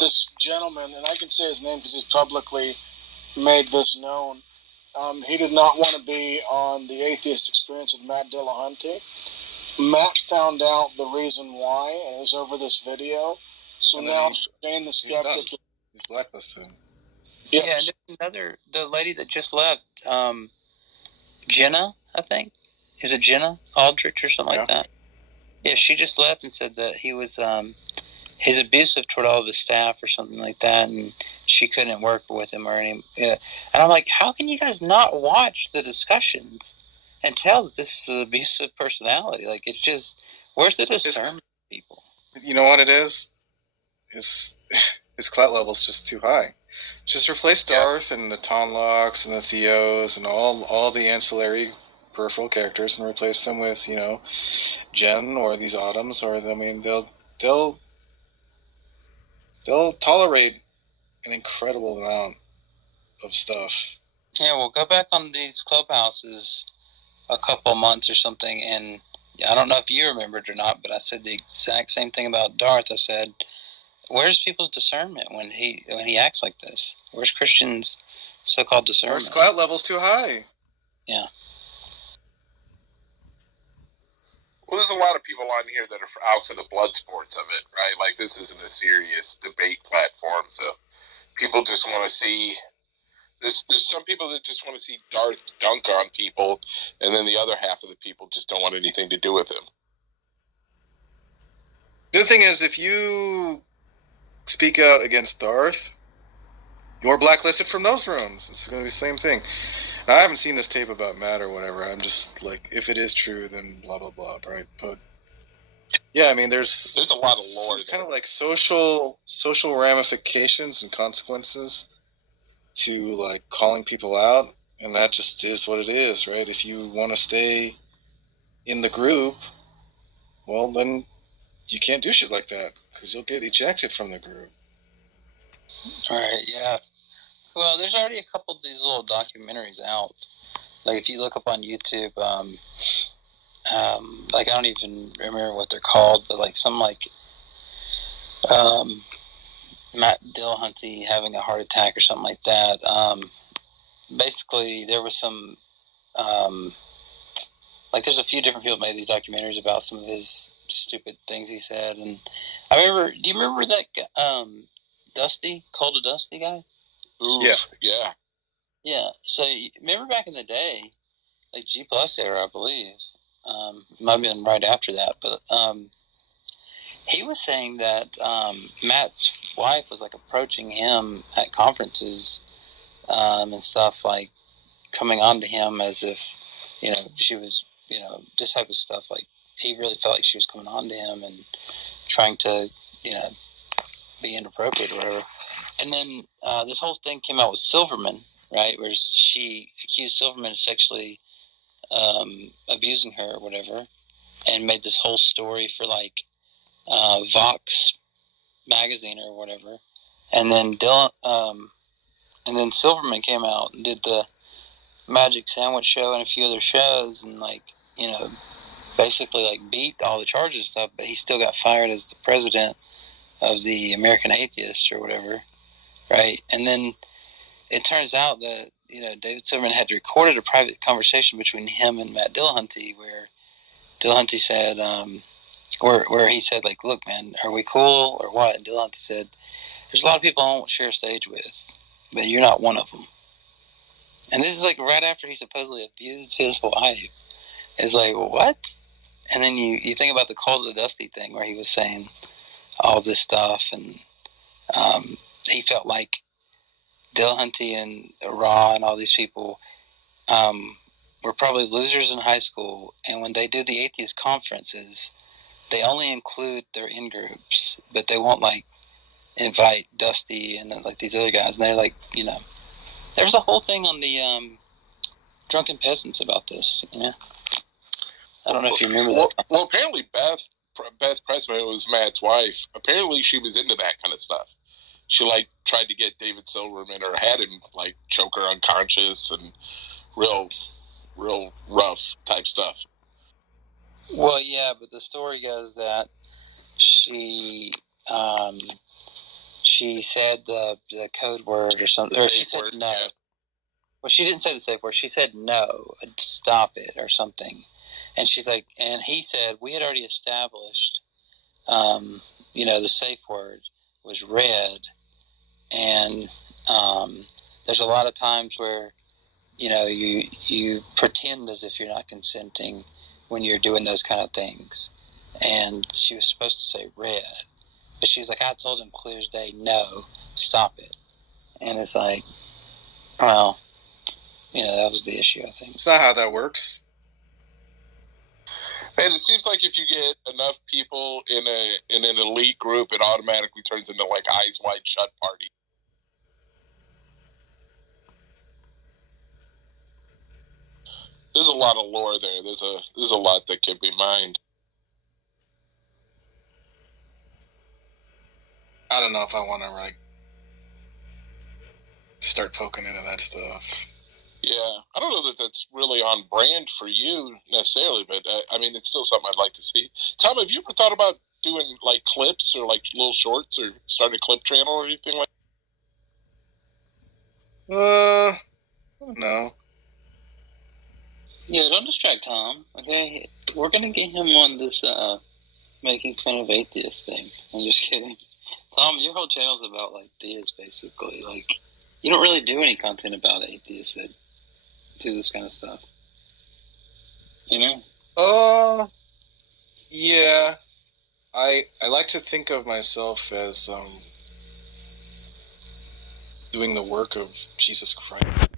this gentleman, and I can say his name because he's publicly made this known, he did not want to be on the Atheist Experience with Matt Dillahunty. Matt found out the reason why, and it was over this video. So now Shane the Skeptic... He's blacklisted. Yes. Yeah, and there's the lady that just left, Jenna, I think. Is it Jenna Aldrich or something like that? Yeah, she just left and said that he was he's abusive toward all of his staff or something like that, and she couldn't work with him or any. And I'm like, how can you guys not watch the discussions and tell that this is an abusive personality? Like, it's just, where's the discernment, people? You know what it is? His clout level's just too high. Just replace Darth and the Tonlocks and the Theos and all the ancillary peripheral characters and replace them with, Jen or these Autumns, or they'll tolerate an incredible amount of stuff. Yeah, we'll go back on these clubhouses a couple months or something, and I don't know if you remembered or not, but I said the exact same thing about Darth. I said, where's people's discernment when he acts like this? Where's Christians' so-called discernment? His clout level's too high. Yeah. Well, there's a lot of people on here that are out for the blood sports of it, right? Like, this isn't a serious debate platform, so people just want to see... There's some people that just want to see Darth dunk on people, and then the other half of the people just don't want anything to do with him. The other thing is, if you speak out against Darth, you're blacklisted from those rooms. It's going to be the same thing. Now, I haven't seen this tape about Matt or whatever. I'm just like, if it is true, then blah, blah, blah, right? But, yeah, I mean, there's a lot of lore. Kind of like social ramifications and consequences to, like, calling people out. And that just is what it is, right? If you want to stay in the group, well, then you can't do shit like that because you'll get ejected from the group. All right, yeah. Well, there's already a couple of these little documentaries out. Like, if you look up on YouTube, like, I don't even remember what they're called, but, like, some, like, Matt Dillahunty having a heart attack or something like that. Basically, there was some, there's a few different people made these documentaries about some of his stupid things he said. And I remember, do you remember that Dusty, Call to Dusty guy? Oof, yeah. Yeah. So, remember back in the day, like G Plus era, I believe. Might have been right after that, but he was saying that Matt's wife was like approaching him at conferences and stuff, like coming on to him as if, she was, this type of stuff. Like he really felt like she was coming on to him and trying to, be inappropriate or whatever. And then this whole thing came out with Silverman, right, where she accused Silverman of sexually abusing her or whatever, and made this whole story for like Vox magazine or whatever. And then Silverman came out and did the Magic Sandwich Show and a few other shows, and basically like beat all the charges and stuff. But he still got fired as the president of the American Atheists or whatever, right? And then it turns out that David Silverman had recorded a private conversation between him and Matt Dillahunty, where Dillahunty said, where he said, like, look, man, are we cool or what? And Dillahunty said, there's a lot of people I won't share a stage with, but you're not one of them. And this is like right after he supposedly abused his wife. It's like, what? And then you think about the Call to Dusty thing, where he was saying all this stuff, and he felt like Dillahunty and Raw and all these people were probably losers in high school, and when they do the atheist conferences, they only include their in-groups, but they won't like invite Dusty and like these other guys. And they're like, there was a whole thing on the Drunken Peasants about this. I don't know if you remember that. Well, apparently Beth Pressman was Matt's wife. Apparently she was into that kind of stuff. She like tried to get David Silverman, or had him like choke her unconscious, and real rough type stuff. Well, yeah, but the story goes that she said the code word or something, or she said no. Yeah. Well, she didn't say the safe word. She said no, stop it, or something. And she's like, and he said, we had already established, the safe word was red, and there's a lot of times where, you pretend as if you're not consenting when you're doing those kind of things. And she was supposed to say red, but she was like, I told him clear as day, no, stop it. And it's like, well, that was the issue, I think. It's not how that works. Man, it seems like if you get enough people in an elite group, it automatically turns into like Eyes Wide Shut party. There's a lot of lore there. There's a lot that can be mined. I don't know if I want to like start poking into that stuff. Yeah, I don't know that that's really on brand for you necessarily, but I mean, it's still something I'd like to see. Tom, have you ever thought about doing like clips or like little shorts, or start a clip channel or anything like that? No. Yeah, don't distract Tom, okay? We're going to get him on this making fun of atheists thing. I'm just kidding. Tom, your whole channel's about like theists, basically. Like, you don't really do any content about atheists that do this kind of stuff. Yeah. I like to think of myself as doing the work of Jesus Christ.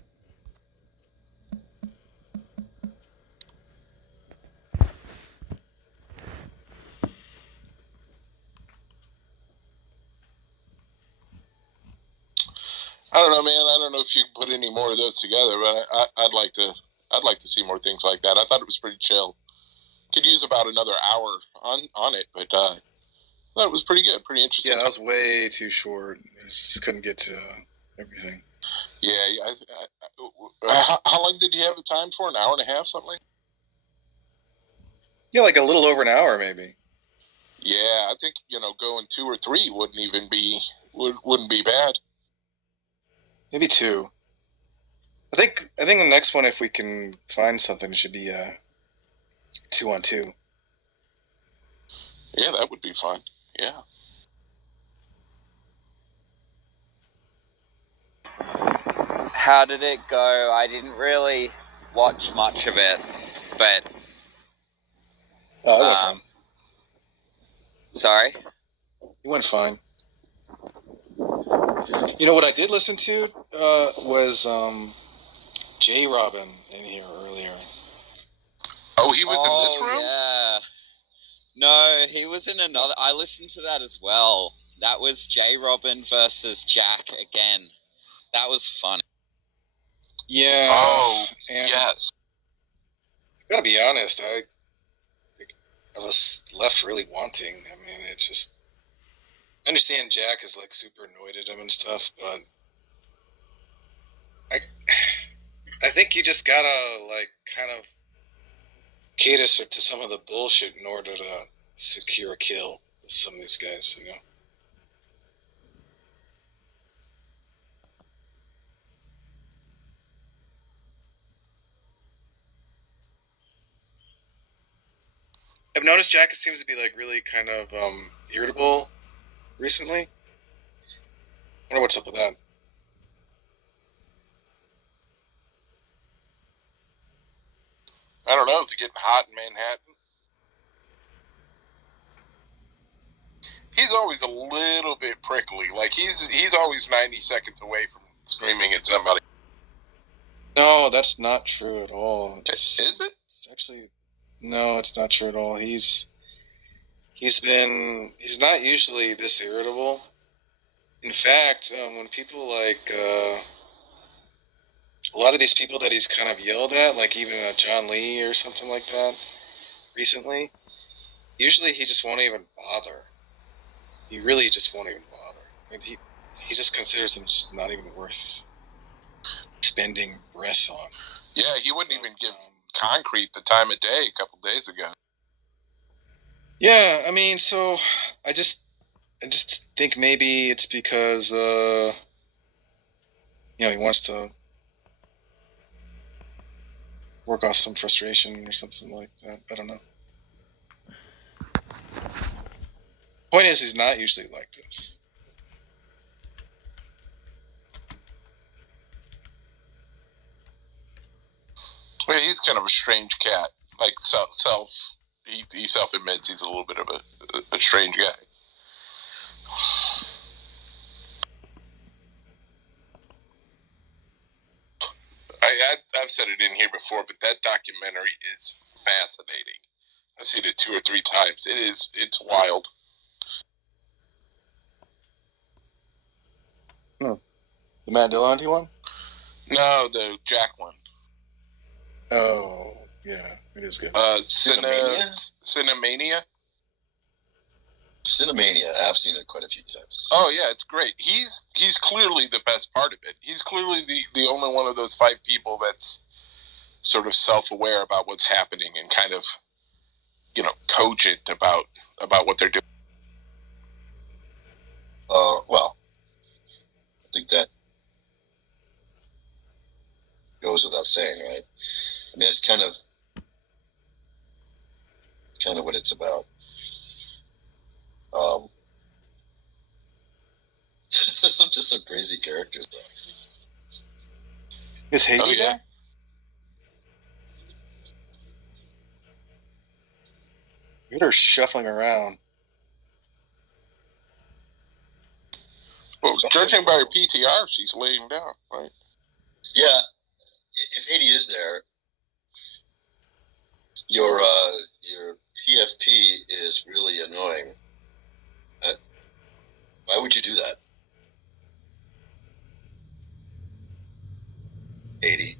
I don't know, man. I don't know if you can put any more of those together, but I'd like to see more things like that. I thought it was pretty chill. Could use about another hour on it, but I thought it was pretty good, pretty interesting. Yeah, that was way too short. I just couldn't get to everything. Yeah. How long did you have the time for? An hour and a half, something like? Yeah, like a little over an hour, maybe. Yeah, I think going 2 or 3 wouldn't be bad. Maybe 2. I think the next one, if we can find something, should be 2-on-2. Yeah, that would be fun. Yeah. How did it go? I didn't really watch much of it, but it went fine. Sorry? It went fine. You know what I did listen to was J. Robin in here earlier. Oh, he was in this room? Yeah. No, he was in another. I listened to that as well. That was J. Robin versus Jack again. That was funny. Yeah. Oh, and yes. I gotta be honest, I was left really wanting. I mean, it just... I understand Jack is like super annoyed at him and stuff, but I think you just gotta like kind of cater to some of the bullshit in order to secure a kill with some of these guys, you know? I've noticed Jack seems to be like really kind of irritable recently. I wonder what's up with that. I don't know. Is it getting hot in Manhattan? He's always a little bit prickly. Like he's always 90 seconds away from screaming at somebody. No, that's not true at all. Is it? It's actually, no, it's not true at all. He's not usually this irritable. In fact, when people like a lot of these people that he's kind of yelled at, like even John Lee or something like that recently, usually he just won't even bother. He really just won't even bother. I mean, he just considers them just not even worth spending breath on. Yeah, he wouldn't even give Concrete the time of day a couple days ago. Yeah, I mean, so I just think maybe it's because he wants to work off some frustration or something like that. I don't know. Point is, he's not usually like this. Well, he's kind of a strange cat. Like he self admits he's a little bit of a strange guy. I've said it in here before, but that documentary is fascinating. I've seen it 2 or 3 times. It's wild. The Matt Dillahunty one? No, the Jack one. Oh, yeah, it is good. Cinemania? Cinemania. I've seen it quite a few times. Oh yeah, it's great. He's clearly the best part of it. He's clearly the only one of those 5 people that's sort of self-aware about what's happening and kind of, cogent about what they're doing. Well, I think that goes without saying, right? I mean, it's kind of what it's about. Just some crazy characters, though. Is Haiti there? Look at her shuffling around. Well, judging by her PTR, she's laying down, right? Yeah, if Haiti is there, your PFP is really annoying. Why would you do that? 80.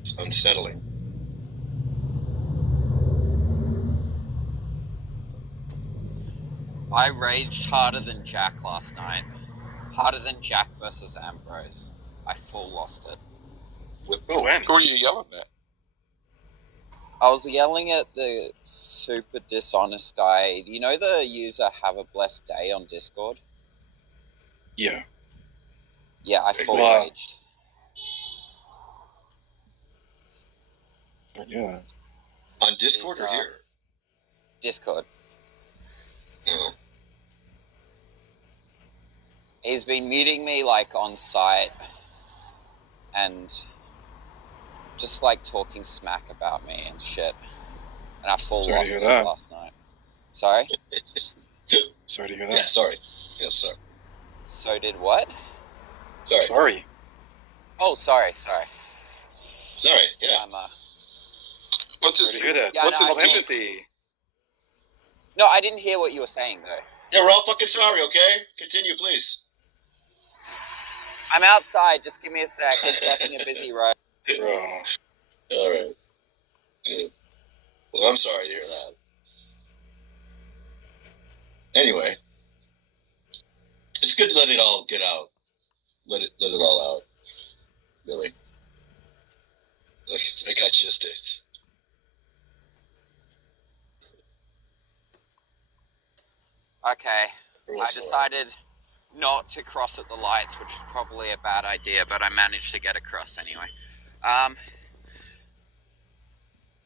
It's unsettling. I raged harder than Jack last night. Harder than Jack versus Ambrose. I full lost it. When? Who are you yelling at? I was yelling at the super dishonest guy. You know the user Have a Blessed Day on Discord? Yeah. Yeah, I full Wow. raged. Yeah. On Discord or here? Discord. Oh. He's been muting me, like, on site and just, like, talking smack about me and shit. And I full Sorry to lost hear it that. last night. Sorry? Sorry to hear that. Yeah, sorry. Yes, sorry. So did what? Sorry. Oh, sorry. Sorry, yeah. I'm, What's Sorry to hear that. Yeah, What's no, his Called empathy. No, I didn't hear what you were saying, though. Yeah, we're all fucking sorry, okay? Continue, please. I'm outside. Just give me a sec. I'm crossing a busy road. Bro. All right. Yeah. Well, I'm sorry to hear that. Anyway, it's good to let it all get out. Let it all out. Really. Like I just did. Okay. Real I sorry. decided not to cross at the lights, which is probably a bad idea, but I managed to get across anyway.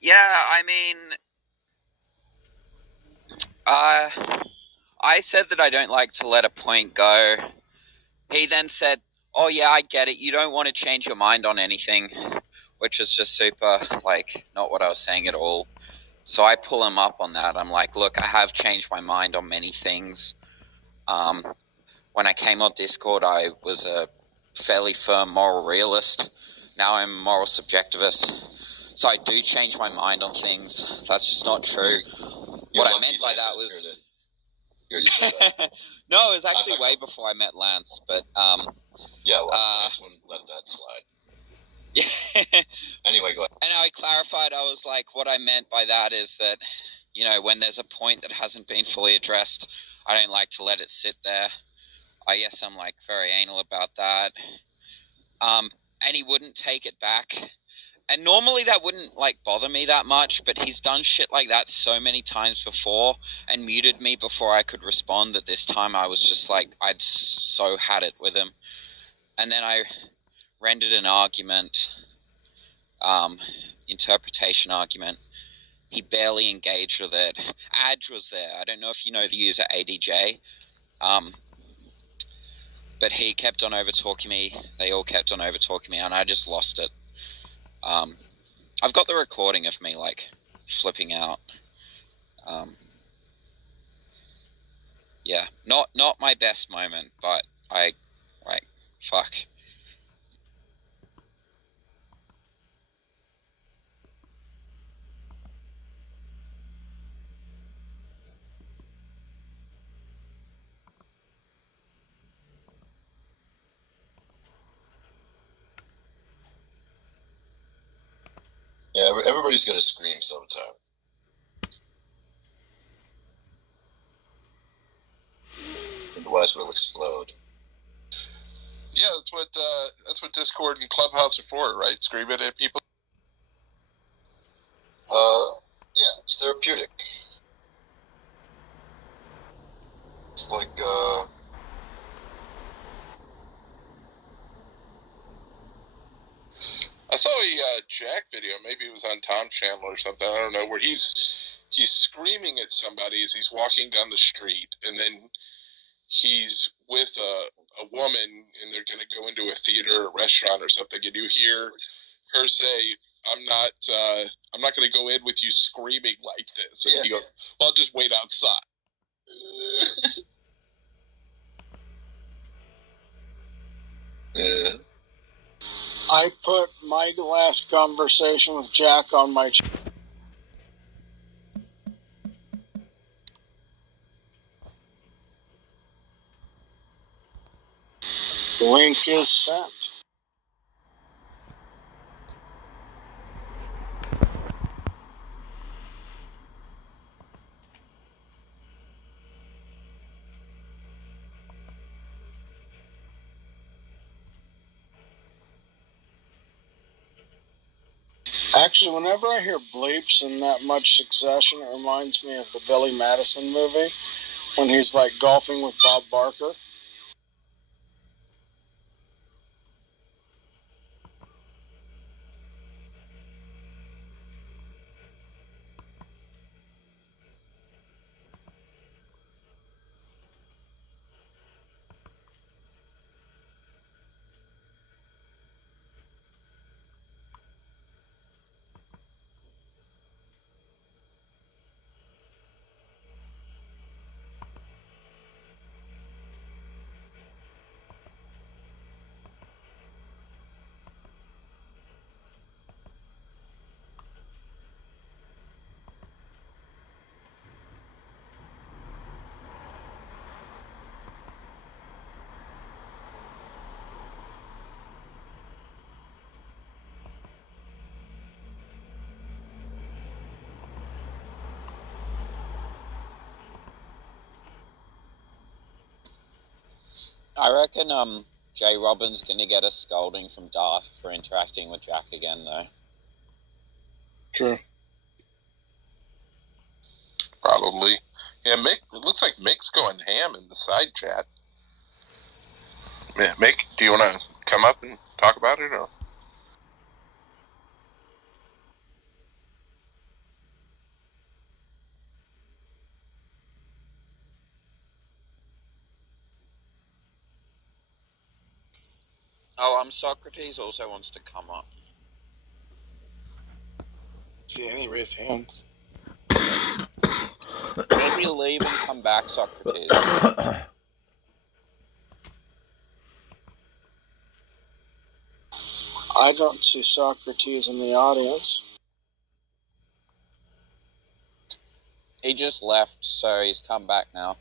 Yeah, I mean, I said that I don't like to let a point go. He then said, oh yeah, I get it, you don't want to change your mind on anything, which is just super, like, not what I was saying at all. So I pull him up on that. I'm like, look, I have changed my mind on many things. When I came on Discord, I was a fairly firm moral realist. Now I'm a moral subjectivist. So I do change my mind on things. That's just not true. What I meant by that was... No, it was actually way before I met Lance, but... Yeah, well, Lance wouldn't let that slide. Yeah. Anyway, go ahead. And I clarified, I was like, what I meant by that is that, you know, when there's a point that hasn't been fully addressed, I don't like to let it sit there. I guess I'm, like, very anal about that. And he wouldn't take it back. And normally that wouldn't, like, bother me that much, but he's done shit like that so many times before and muted me before I could respond that this time I was just like, I'd so had it with him. And then I rendered an argument, interpretation argument. He barely engaged with it. Adj was there. I don't know if you know the user ADJ. But he kept on over-talking me. They all kept on over-talking me, and I just lost it. I've got the recording of me, like, flipping out. Yeah, not my best moment, but fuck. Yeah, everybody's gonna scream sometime. Otherwise, we'll explode. Yeah, that's what Discord and Clubhouse are for, right? Screaming at people. Yeah, it's therapeutic. It's like, I saw a Jack video, maybe it was on Tom's channel or something, I don't know, where he's screaming at somebody as he's walking down the street, and then he's with a woman, and they're going to go into a theater or restaurant or something, and you hear her say, I'm not going to go in with you screaming like this. And he goes, well, I'll just wait outside. yeah. I put my last conversation with Jack on my link is sent. Actually, whenever I hear bleeps in that much succession, it reminds me of the Billy Madison movie when he's like golfing with Bob Barker. I reckon Jay Robbins gonna get a scolding from Darth for interacting with Jack again, though. True. Probably. Yeah, Mick. It looks like Mick's going ham in the side chat. Yeah, Mick, do you want to come up and talk about it, or? Oh, Socrates also wants to come up. See any raised hands? Maybe leave and come back, Socrates. I don't see Socrates in the audience. He just left, so he's come back now.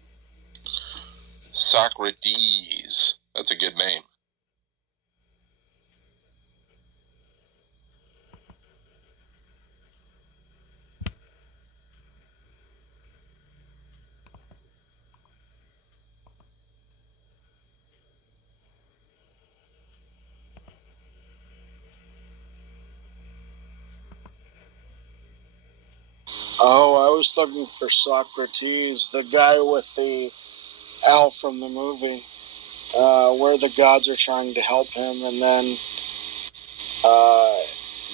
Socrates. That's a good name. Oh, I was looking for Socrates, the guy with the owl from the movie, where the gods are trying to help him, and then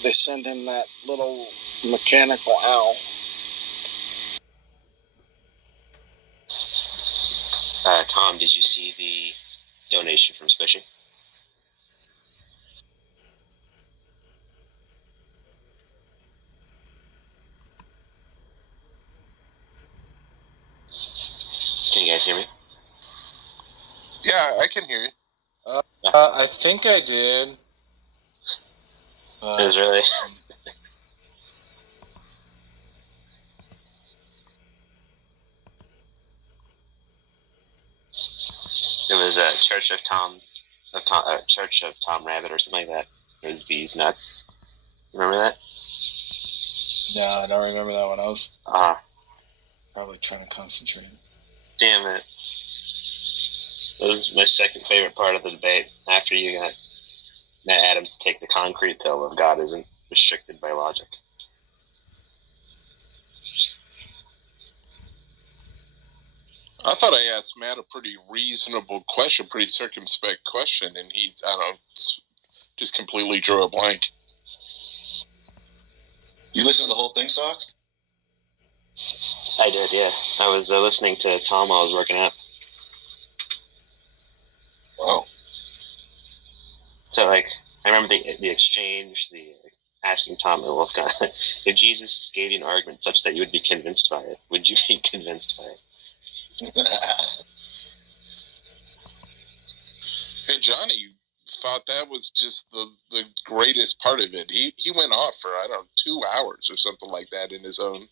they send him that little mechanical owl. Tom, did you see the donation from Squishy? Can you guys hear me? Yeah, I can hear you. I think I did. It was really... It was a Church of Tom Rabbit or something like that. It was Bees Nuts. Remember that? No, I don't remember that one. I was probably trying to concentrate. Damn it. That was my second favorite part of the debate. After you got Matt Adams to take the concrete pill of God isn't restricted by logic. I thought I asked Matt a pretty reasonable question, pretty circumspect question, and he, I don't know, just completely drew a blank. You listened to the whole thing, Sock? I did, yeah. I was listening to Tom while I was working out. Wow. So, like, I remember the exchange, the asking Tom, well, if Jesus gave you an argument such that you would be convinced by it, would you be convinced by it? Hey, Johnny thought that was just the greatest part of it. He went off for, I don't know, 2 hours or something like that in his own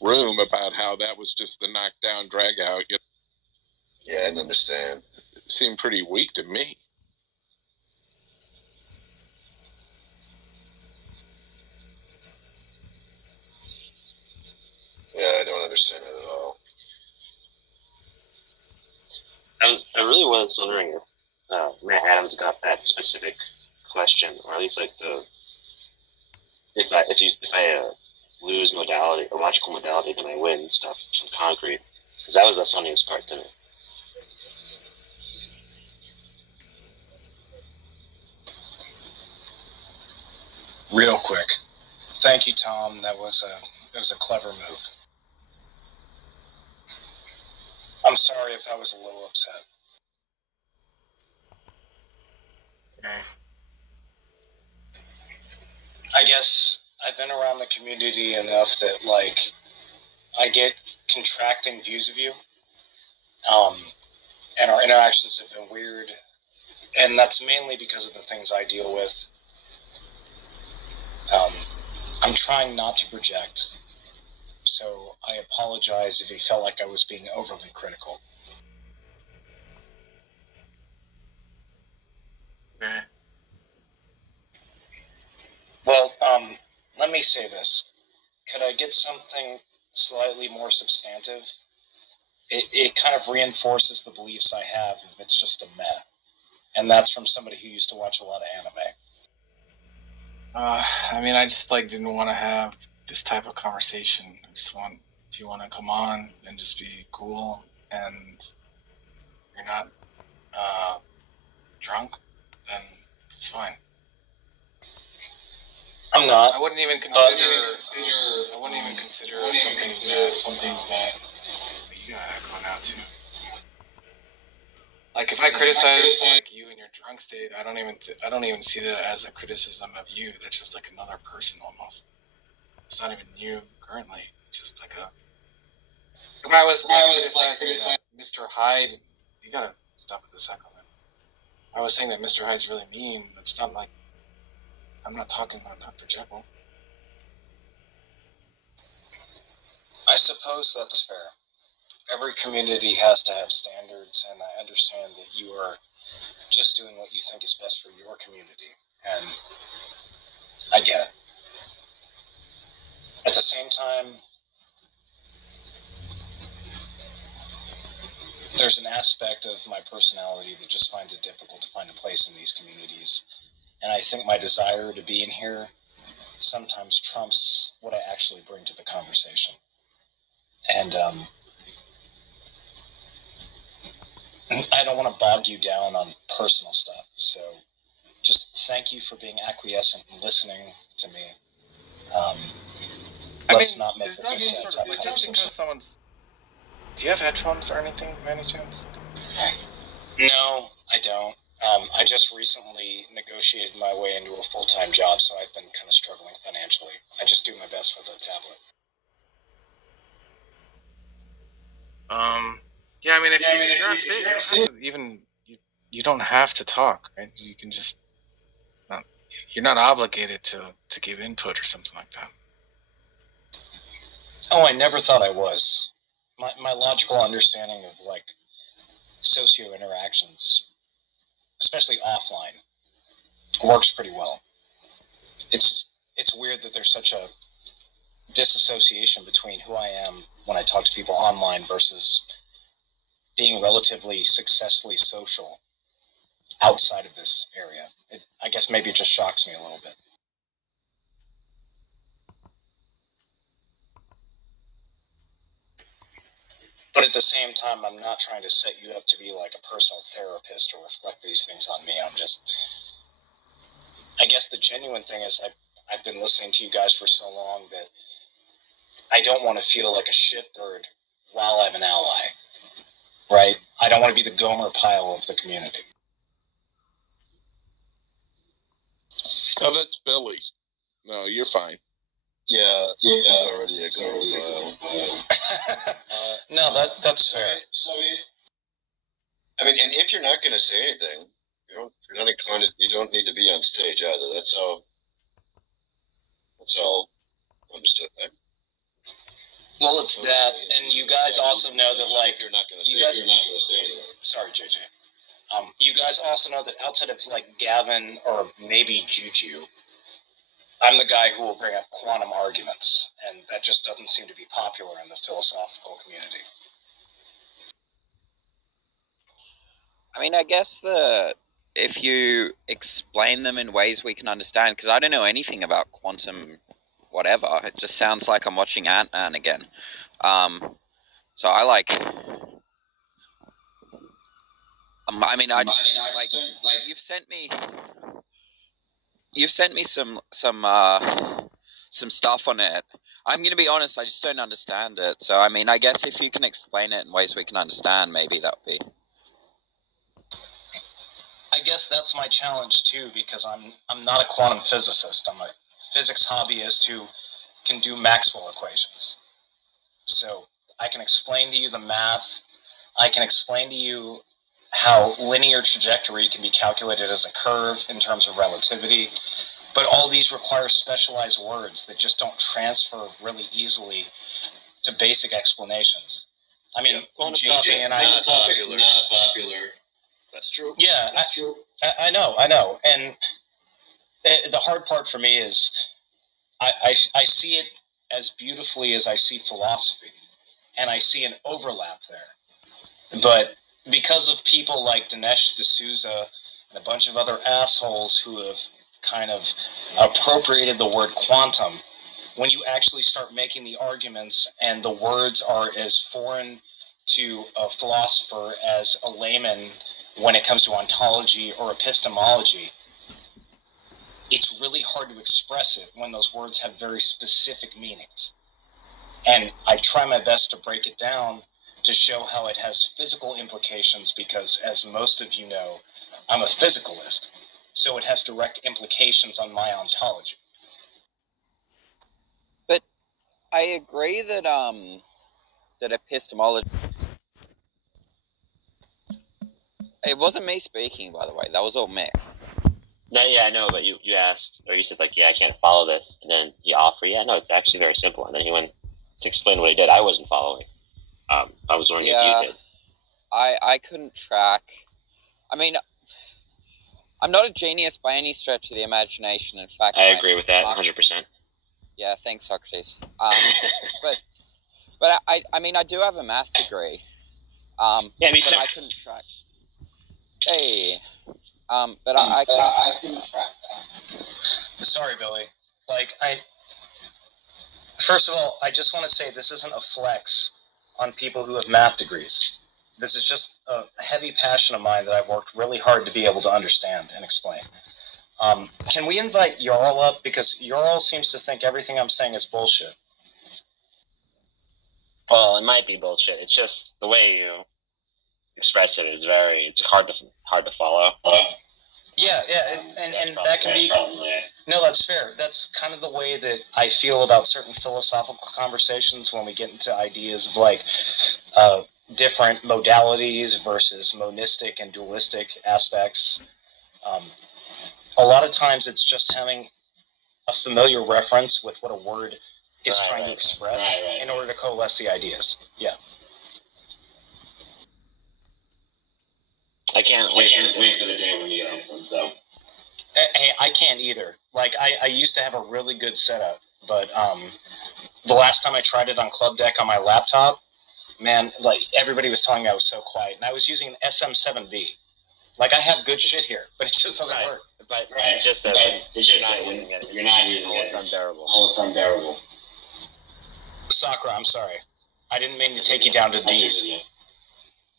room about how that was just the knockdown, drag out. You know? Yeah, I didn't understand. It seemed pretty weak to me. Yeah, I don't understand it at all. I really was wondering if Matt Adams got that specific question, or at least like if I lose modality or logical modality, then I win stuff from concrete. Because that was the funniest part to me. Real quick. Thank you, Tom. It was a clever move. I'm sorry if I was a little upset. I guess I've been around the community enough that, like, I get contracting views of you. And our interactions have been weird. And that's mainly because of the things I deal with. I'm trying not to project. So I apologize if you felt like I was being overly critical. Well, let me say this. Could I get something slightly more substantive? It kind of reinforces the beliefs I have if it's just a meh. And that's from somebody who used to watch a lot of anime. I mean, I just didn't want to have this type of conversation. I just want, if you want to come on and just be cool and you're not drunk, then it's fine. I'm not. I wouldn't even consider something that you got going out too. If I criticize you in your drunk state, I don't even see that as a criticism of you. That's just another person almost. It's not even you currently. It's just if I was criticizing Mr. Hyde, you gotta stop at the second one. I was saying that Mr. Hyde's really mean. It's not I'm not talking about Dr. Jekyll. I suppose that's fair. Every community has to have standards, and I understand that you are just doing what you think is best for your community, and I get it. At the same time, there's an aspect of my personality that just finds it difficult to find a place in these communities, and I think my desire to be in here sometimes trumps what I actually bring to the conversation. And I don't want to bog you down on personal stuff, so just thank you for being acquiescent and listening to me. Let's not make this a set up conversation. Do you have headphones or anything, by any chance? No, I don't. I just recently negotiated my way into a full-time job, so I've been kind of struggling financially. I just do my best with a tablet. Yeah, I mean, if you're on stage, you don't have to talk, right? You can just, you're not obligated to give input or something like that. Oh, I never thought I was. My logical understanding of, socio-interactions, especially offline, works pretty well. It's weird that there's such a disassociation between who I am when I talk to people online versus being relatively successfully social outside of this area. I guess maybe it just shocks me a little bit. But at the same time, I'm not trying to set you up to be like a personal therapist or reflect these things on me. I guess the genuine thing is I've been listening to you guys for so long that I don't want to feel like a shitbird while I'm an ally, right? I don't want to be the Gomer Pyle of the community. Oh, that's Billy. No, you're fine. Yeah, he's already a Gomer Pyle. No, that's fair. I mean, and if you're not going to say anything, you don't need to be on stage either. That's all understood, right? Well, it's that, and you guys also know that, if you're not going to say anything. Sorry, JJ. You guys also know that outside of Gavin or maybe Juju, I'm the guy who will bring up quantum arguments, and that just doesn't seem to be popular in the philosophical community. I mean, I guess the if you explain them in ways we can understand, because I don't know anything about quantum whatever. It just sounds like I'm watching Ant-Man again. So I like... I mean, I just like you've sent me some stuff on it. I'm gonna be honest, I just don't understand it. So I mean, I guess if you can explain it in ways we can understand, maybe that would be. I guess that's my challenge too, because I'm not a quantum physicist. I'm a physics hobbyist who can do Maxwell equations. So I can explain to you the math. I can explain to you how linear trajectory can be calculated as a curve in terms of relativity. But all these require specialized words that just don't transfer really easily to basic explanations. I mean, JJ and I... Not popular. That's true. Yeah, That's true. I know. And the hard part for me is I see it as beautifully as I see philosophy. And I see an overlap there. But because of people like Dinesh D'Souza and a bunch of other assholes who have kind of appropriated the word quantum, when you actually start making the arguments and the words are as foreign to a philosopher as a layman when it comes to ontology or epistemology, it's really hard to express it when those words have very specific meanings. And I try my best to break it down to show how it has physical implications because, as most of you know, I'm a physicalist. So it has direct implications on my ontology. But I agree that that epistemology... It wasn't me speaking, by the way. That was all Mick. No, yeah, I know, but you asked, or you said, like, yeah, I can't follow this, and then you offer, yeah, no, it's actually very simple, and then he went to explain what he did. I wasn't following. I was wondering if you did. I couldn't track. I mean, I'm not a genius by any stretch of the imagination. In fact, I agree with that 100%. Yeah, thanks, Socrates. But I mean, I do have a math degree. Yeah, me too. But I couldn't track. Hey, but I couldn't track that. Sorry, Billy. First of all, I just want to say this isn't a flex on people who have math degrees. This is just a heavy passion of mine that I've worked really hard to be able to understand and explain. Can we invite Jarl up? Because Jarl seems to think everything I'm saying is bullshit. Well, it might be bullshit. It's just the way you express it is it's hard to follow. Yeah, and that can be... No, that's fair. That's kind of the way that I feel about certain philosophical conversations when we get into ideas of, like, different modalities versus monistic and dualistic aspects. A lot of times it's just having a familiar reference with what a word is trying to express in order to coalesce the ideas. Yeah. I can't wait for the day when you get influence, though. Hey, I can't either. Like, I used to have a really good setup, but the last time I tried it on Club Deck on my laptop, man, like, everybody was telling me I was so quiet, and I was using an SM7B. Like, I have good shit here, but it just doesn't work. But it's just that you're not using it. It's almost unbearable. Sakura, I'm sorry. I didn't mean to take you down to D's.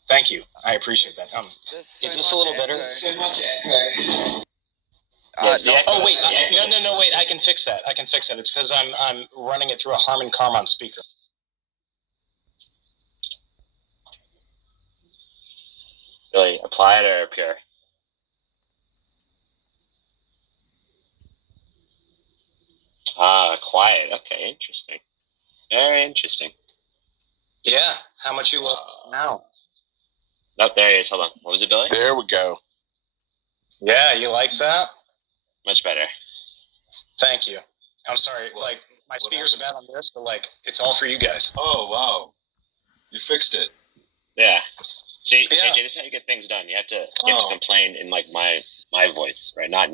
Thank you. I appreciate that. Is this a little better? Oh wait, no, wait. I can fix that. It's because I'm running it through a Harman Kardon speaker. Really, applied or pure? Quiet. Okay, interesting. Very interesting. Yeah. How much you look now? Oh, there he is. Hold on. What was it, Billy? There we go. Yeah, you like that? Much better. Thank you. I'm sorry. Like, my speakers are bad on this, but, like, it's all for you guys. Oh, wow. You fixed it. Yeah. See, AJ, this is how you get things done. You have to complain in, like, my voice, right? Not in